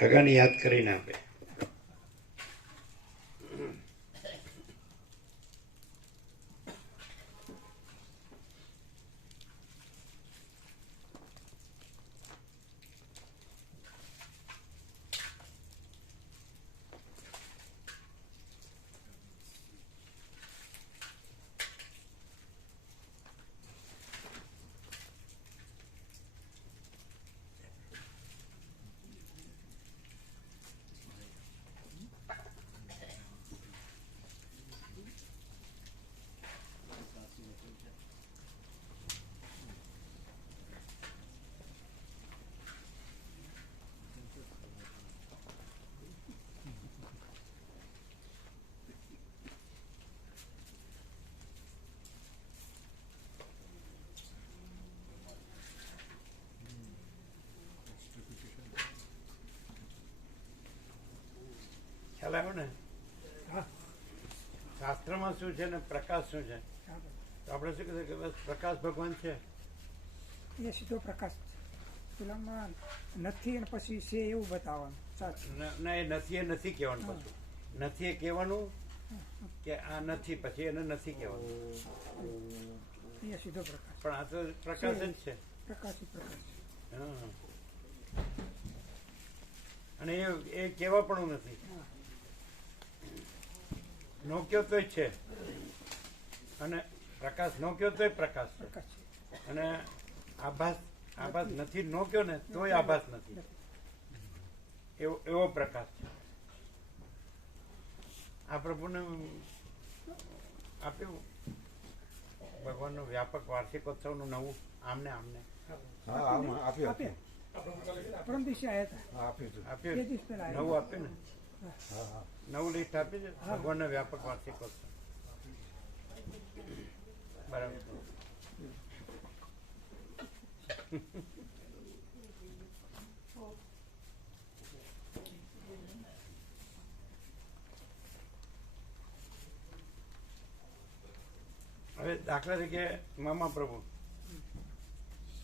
ભગવાન યાદ કરીને આપે. ખ્યાલ આવ્યો ને? હા. શાસ્ત્રમાં શું છે ને પ્રકાશ શું છે? તો આપણે શું કીધું કે બસ પ્રકાશ ભગવાન છે. એ સીધો પ્રકાશ પેલામાં નથી અને પછી છે એવું બતાવવાનું સાચું. ના, એ નથી કહેવાનું. પાછું નથી એ કહેવાનું કે આ નથી, પછી એને નથી કહેવાનું. એ સીધો પ્રકાશ. પણ આ તો પ્રકાશ જ છે. પ્રકાશ પ્રકાશ. હા. અને એ કહેવા પણ નથી. નો કયો તોય છે, અને પ્રકાશ નો કયો તોય પ્રકાશ છે. પ્રકાશ છે. અને આભાસ નથી નો કયો ને તોય આભાસ નથી. એવો પ્રકાશ છે. આ પ્રભુને આપ્યું ભગવાનનું વ્યાપક વાર્ષિકોત્સવનું નવું આમને પરમ દિવસે આવ્યા હતા. આપ્યું બે દિવસ પહેલા નવું આપ્યું ને. નવું લિસ્ટ આપી છે ભગવાનના વ્યાપક વાર્ષિકોત્સવ. બરાબર. હવે દાખલા તરીકે મામા પ્રભુ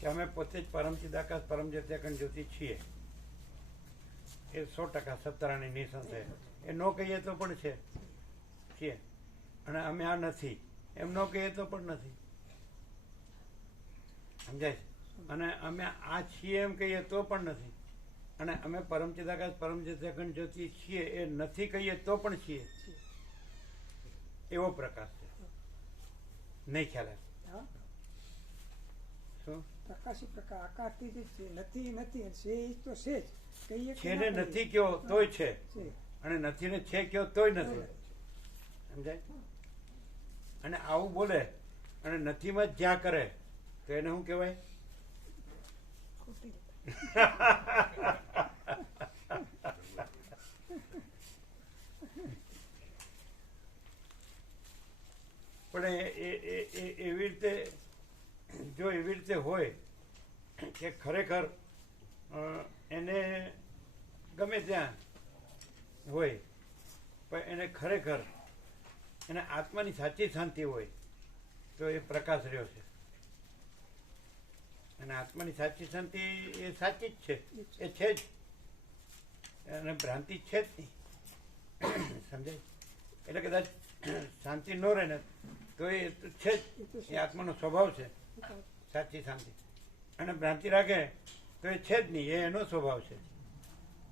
કે અમે પોતે જ પરમ ચિદાકાશ પરમ જત્યાખંડ જ્યોતિ છીએ, એ 100% સત્તરાની નિસંશય. એ ન કહીએ તો પણ છે છીએ, અને અમે આ નથી એમ ન કહીએ તો પણ નથી. સમજાય છે? અને અમે આ છીએ એમ કહીએ તો પણ નથી, અને અમે પરમ ચિદાકાશ પરમ જત્યાખંડ જ્યોતિ છીએ એ નથી કહીએ તો પણ છીએ. એવો પ્રકાશ છે. નહીં ખ્યાલ આવે? શું પ્રકાશી પ્રકાશ આકારથી જ છે. નથી નથી છે એ તો છે જ. કહીએ કે છે ને ના કહીએ. નથી કયો તોય છે, છે. અને નથી ને છે કયો તોય નથી. સમજાય? અને આવું બોલે અને નથીમાં જ જ્યાં કરે તો એને શું કહેવાય? ખોટી. પણ એવી રીતે જો એવી રીતે હોય કે ખરેખર એને ગમે ત્યાં હોય પણ એને ખરેખર એને આત્માની સાચી શાંતિ હોય તો એ પ્રકાશ રહ્યો છે. અને આત્માની સાચી શાંતિ એ સાચી જ છે, એ છે જ, અને ભ્રાંતિ છે જ નહીં. સમજાય? એટલે કદાચ શાંતિ ન રહે ને તો એ તો છે જ, એ આત્માનો સ્વભાવ છે સાચી શાંતિ. અને ભ્રાંતિ રાખે તો એ છે જ નહીં, એ એનો સ્વભાવ છે.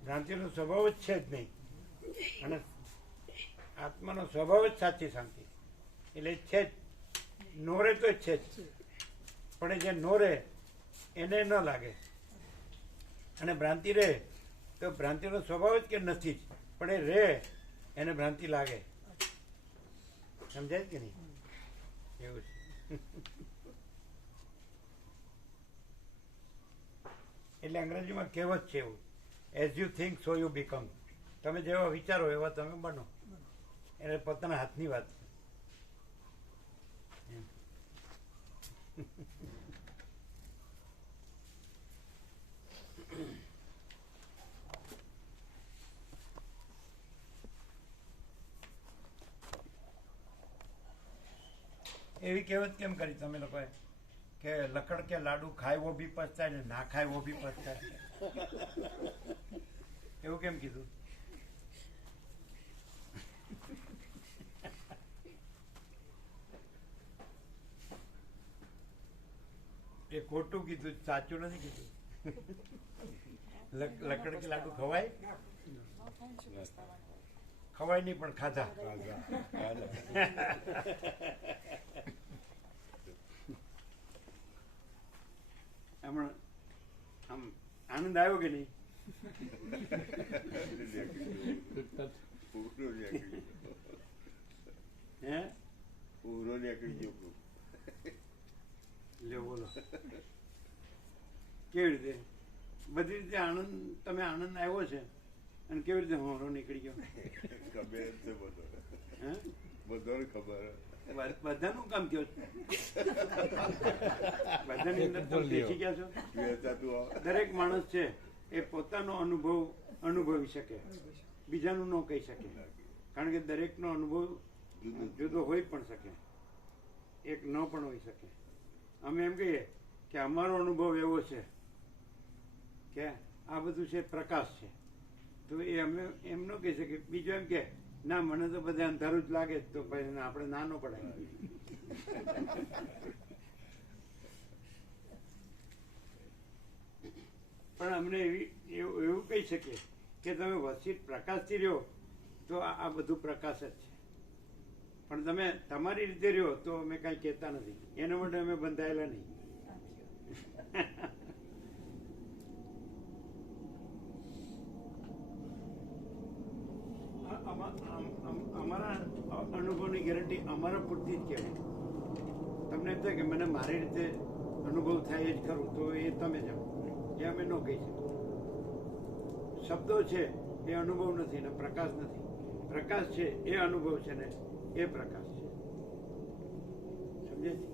ભ્રાંતિનો સ્વભાવ જ છે જ નહીં, અને આત્માનો સ્વભાવ જ સાચી શાંતિ. એટલે છે જ, નો રે તો છે જ, પણ જે નો રે એને ન લાગે. અને ભ્રાંતિ રહે તો ભ્રાંતિનો સ્વભાવ જ કે નથી જ, પણ એ રે એને ભ્રાંતિ લાગે. સમજાય કે નહીં? એવું છે. એટલે અંગ્રેજીમાં કહેવત છે એવું, as you think so you become. તમે જેવા વિચારો એવા તમે બનો. એટલે પોતાના હાથની વાત છે. એવી કહેવત કેમ કરી તમે લોકોએ કે લકડ કે લાડુ ખાય વો ભી પછતાય ને ના ખાય વો ભી પછતાય? એવું કેમ કીધું? એ ખોટું કીધું, સાચું નથી કીધું. લકડ કે લાડુ ખવાય? ખવાય નહીં પણ ખાધા. હમણાં આમ આનંદ આવ્યો કે નહીં? હે લ્યો બોલો, કેવી રીતે બધી રીતે આનંદ, તમે આનંદ આવ્યો છે અને કેવી રીતે હોરો નીકળી ગયો? ખબર છે હે બધાને ખબર. બધાનું કામ કયો છે? બધાની અંદર તમે બેસી ગયા છો. દરેક માણસ છે એ પોતાનો અનુભવ અનુભવી શકે, બીજાનું ન કહી શકે, કારણ કે દરેકનો અનુભવ જુદો હોઈ પણ શકે, એક ન પણ હોઈ શકે. અમે એમ કહીએ કે અમારો અનુભવ એવો છે કે આ બધું છે પ્રકાશ છે, તો એ અમે એમ ન કહી શકીએ. બીજું એમ કે ના મને તો બધા અંધારું જ લાગે, તો પછી આપણે ના ન પડાય. પણ અમને એવું કહી શકીએ કે તમે વસીત પ્રકાશથી રહ્યો તો આ બધું પ્રકાશ જ છે, પણ તમે તમારી રીતે રહ્યો તો અમે કાંઈ કહેતા નથી. એના માટે અમે બંધાયેલા નહીં. અમારા અનુભવની ગેરંટી અમારા પૂરતી જ કહેવાય. તમને એમ થાય કે મને મારી રીતે અનુભવ થાય જ ખરું, તો એ તમે જાઓ, એ અમે ન કહી શકીએ. શબ્દો છે એ અનુભવ નથી ને પ્રકાશ નથી. પ્રકાશ છે એ અનુભવ છે ને એ પ્રકાશ છે. સમજે છે?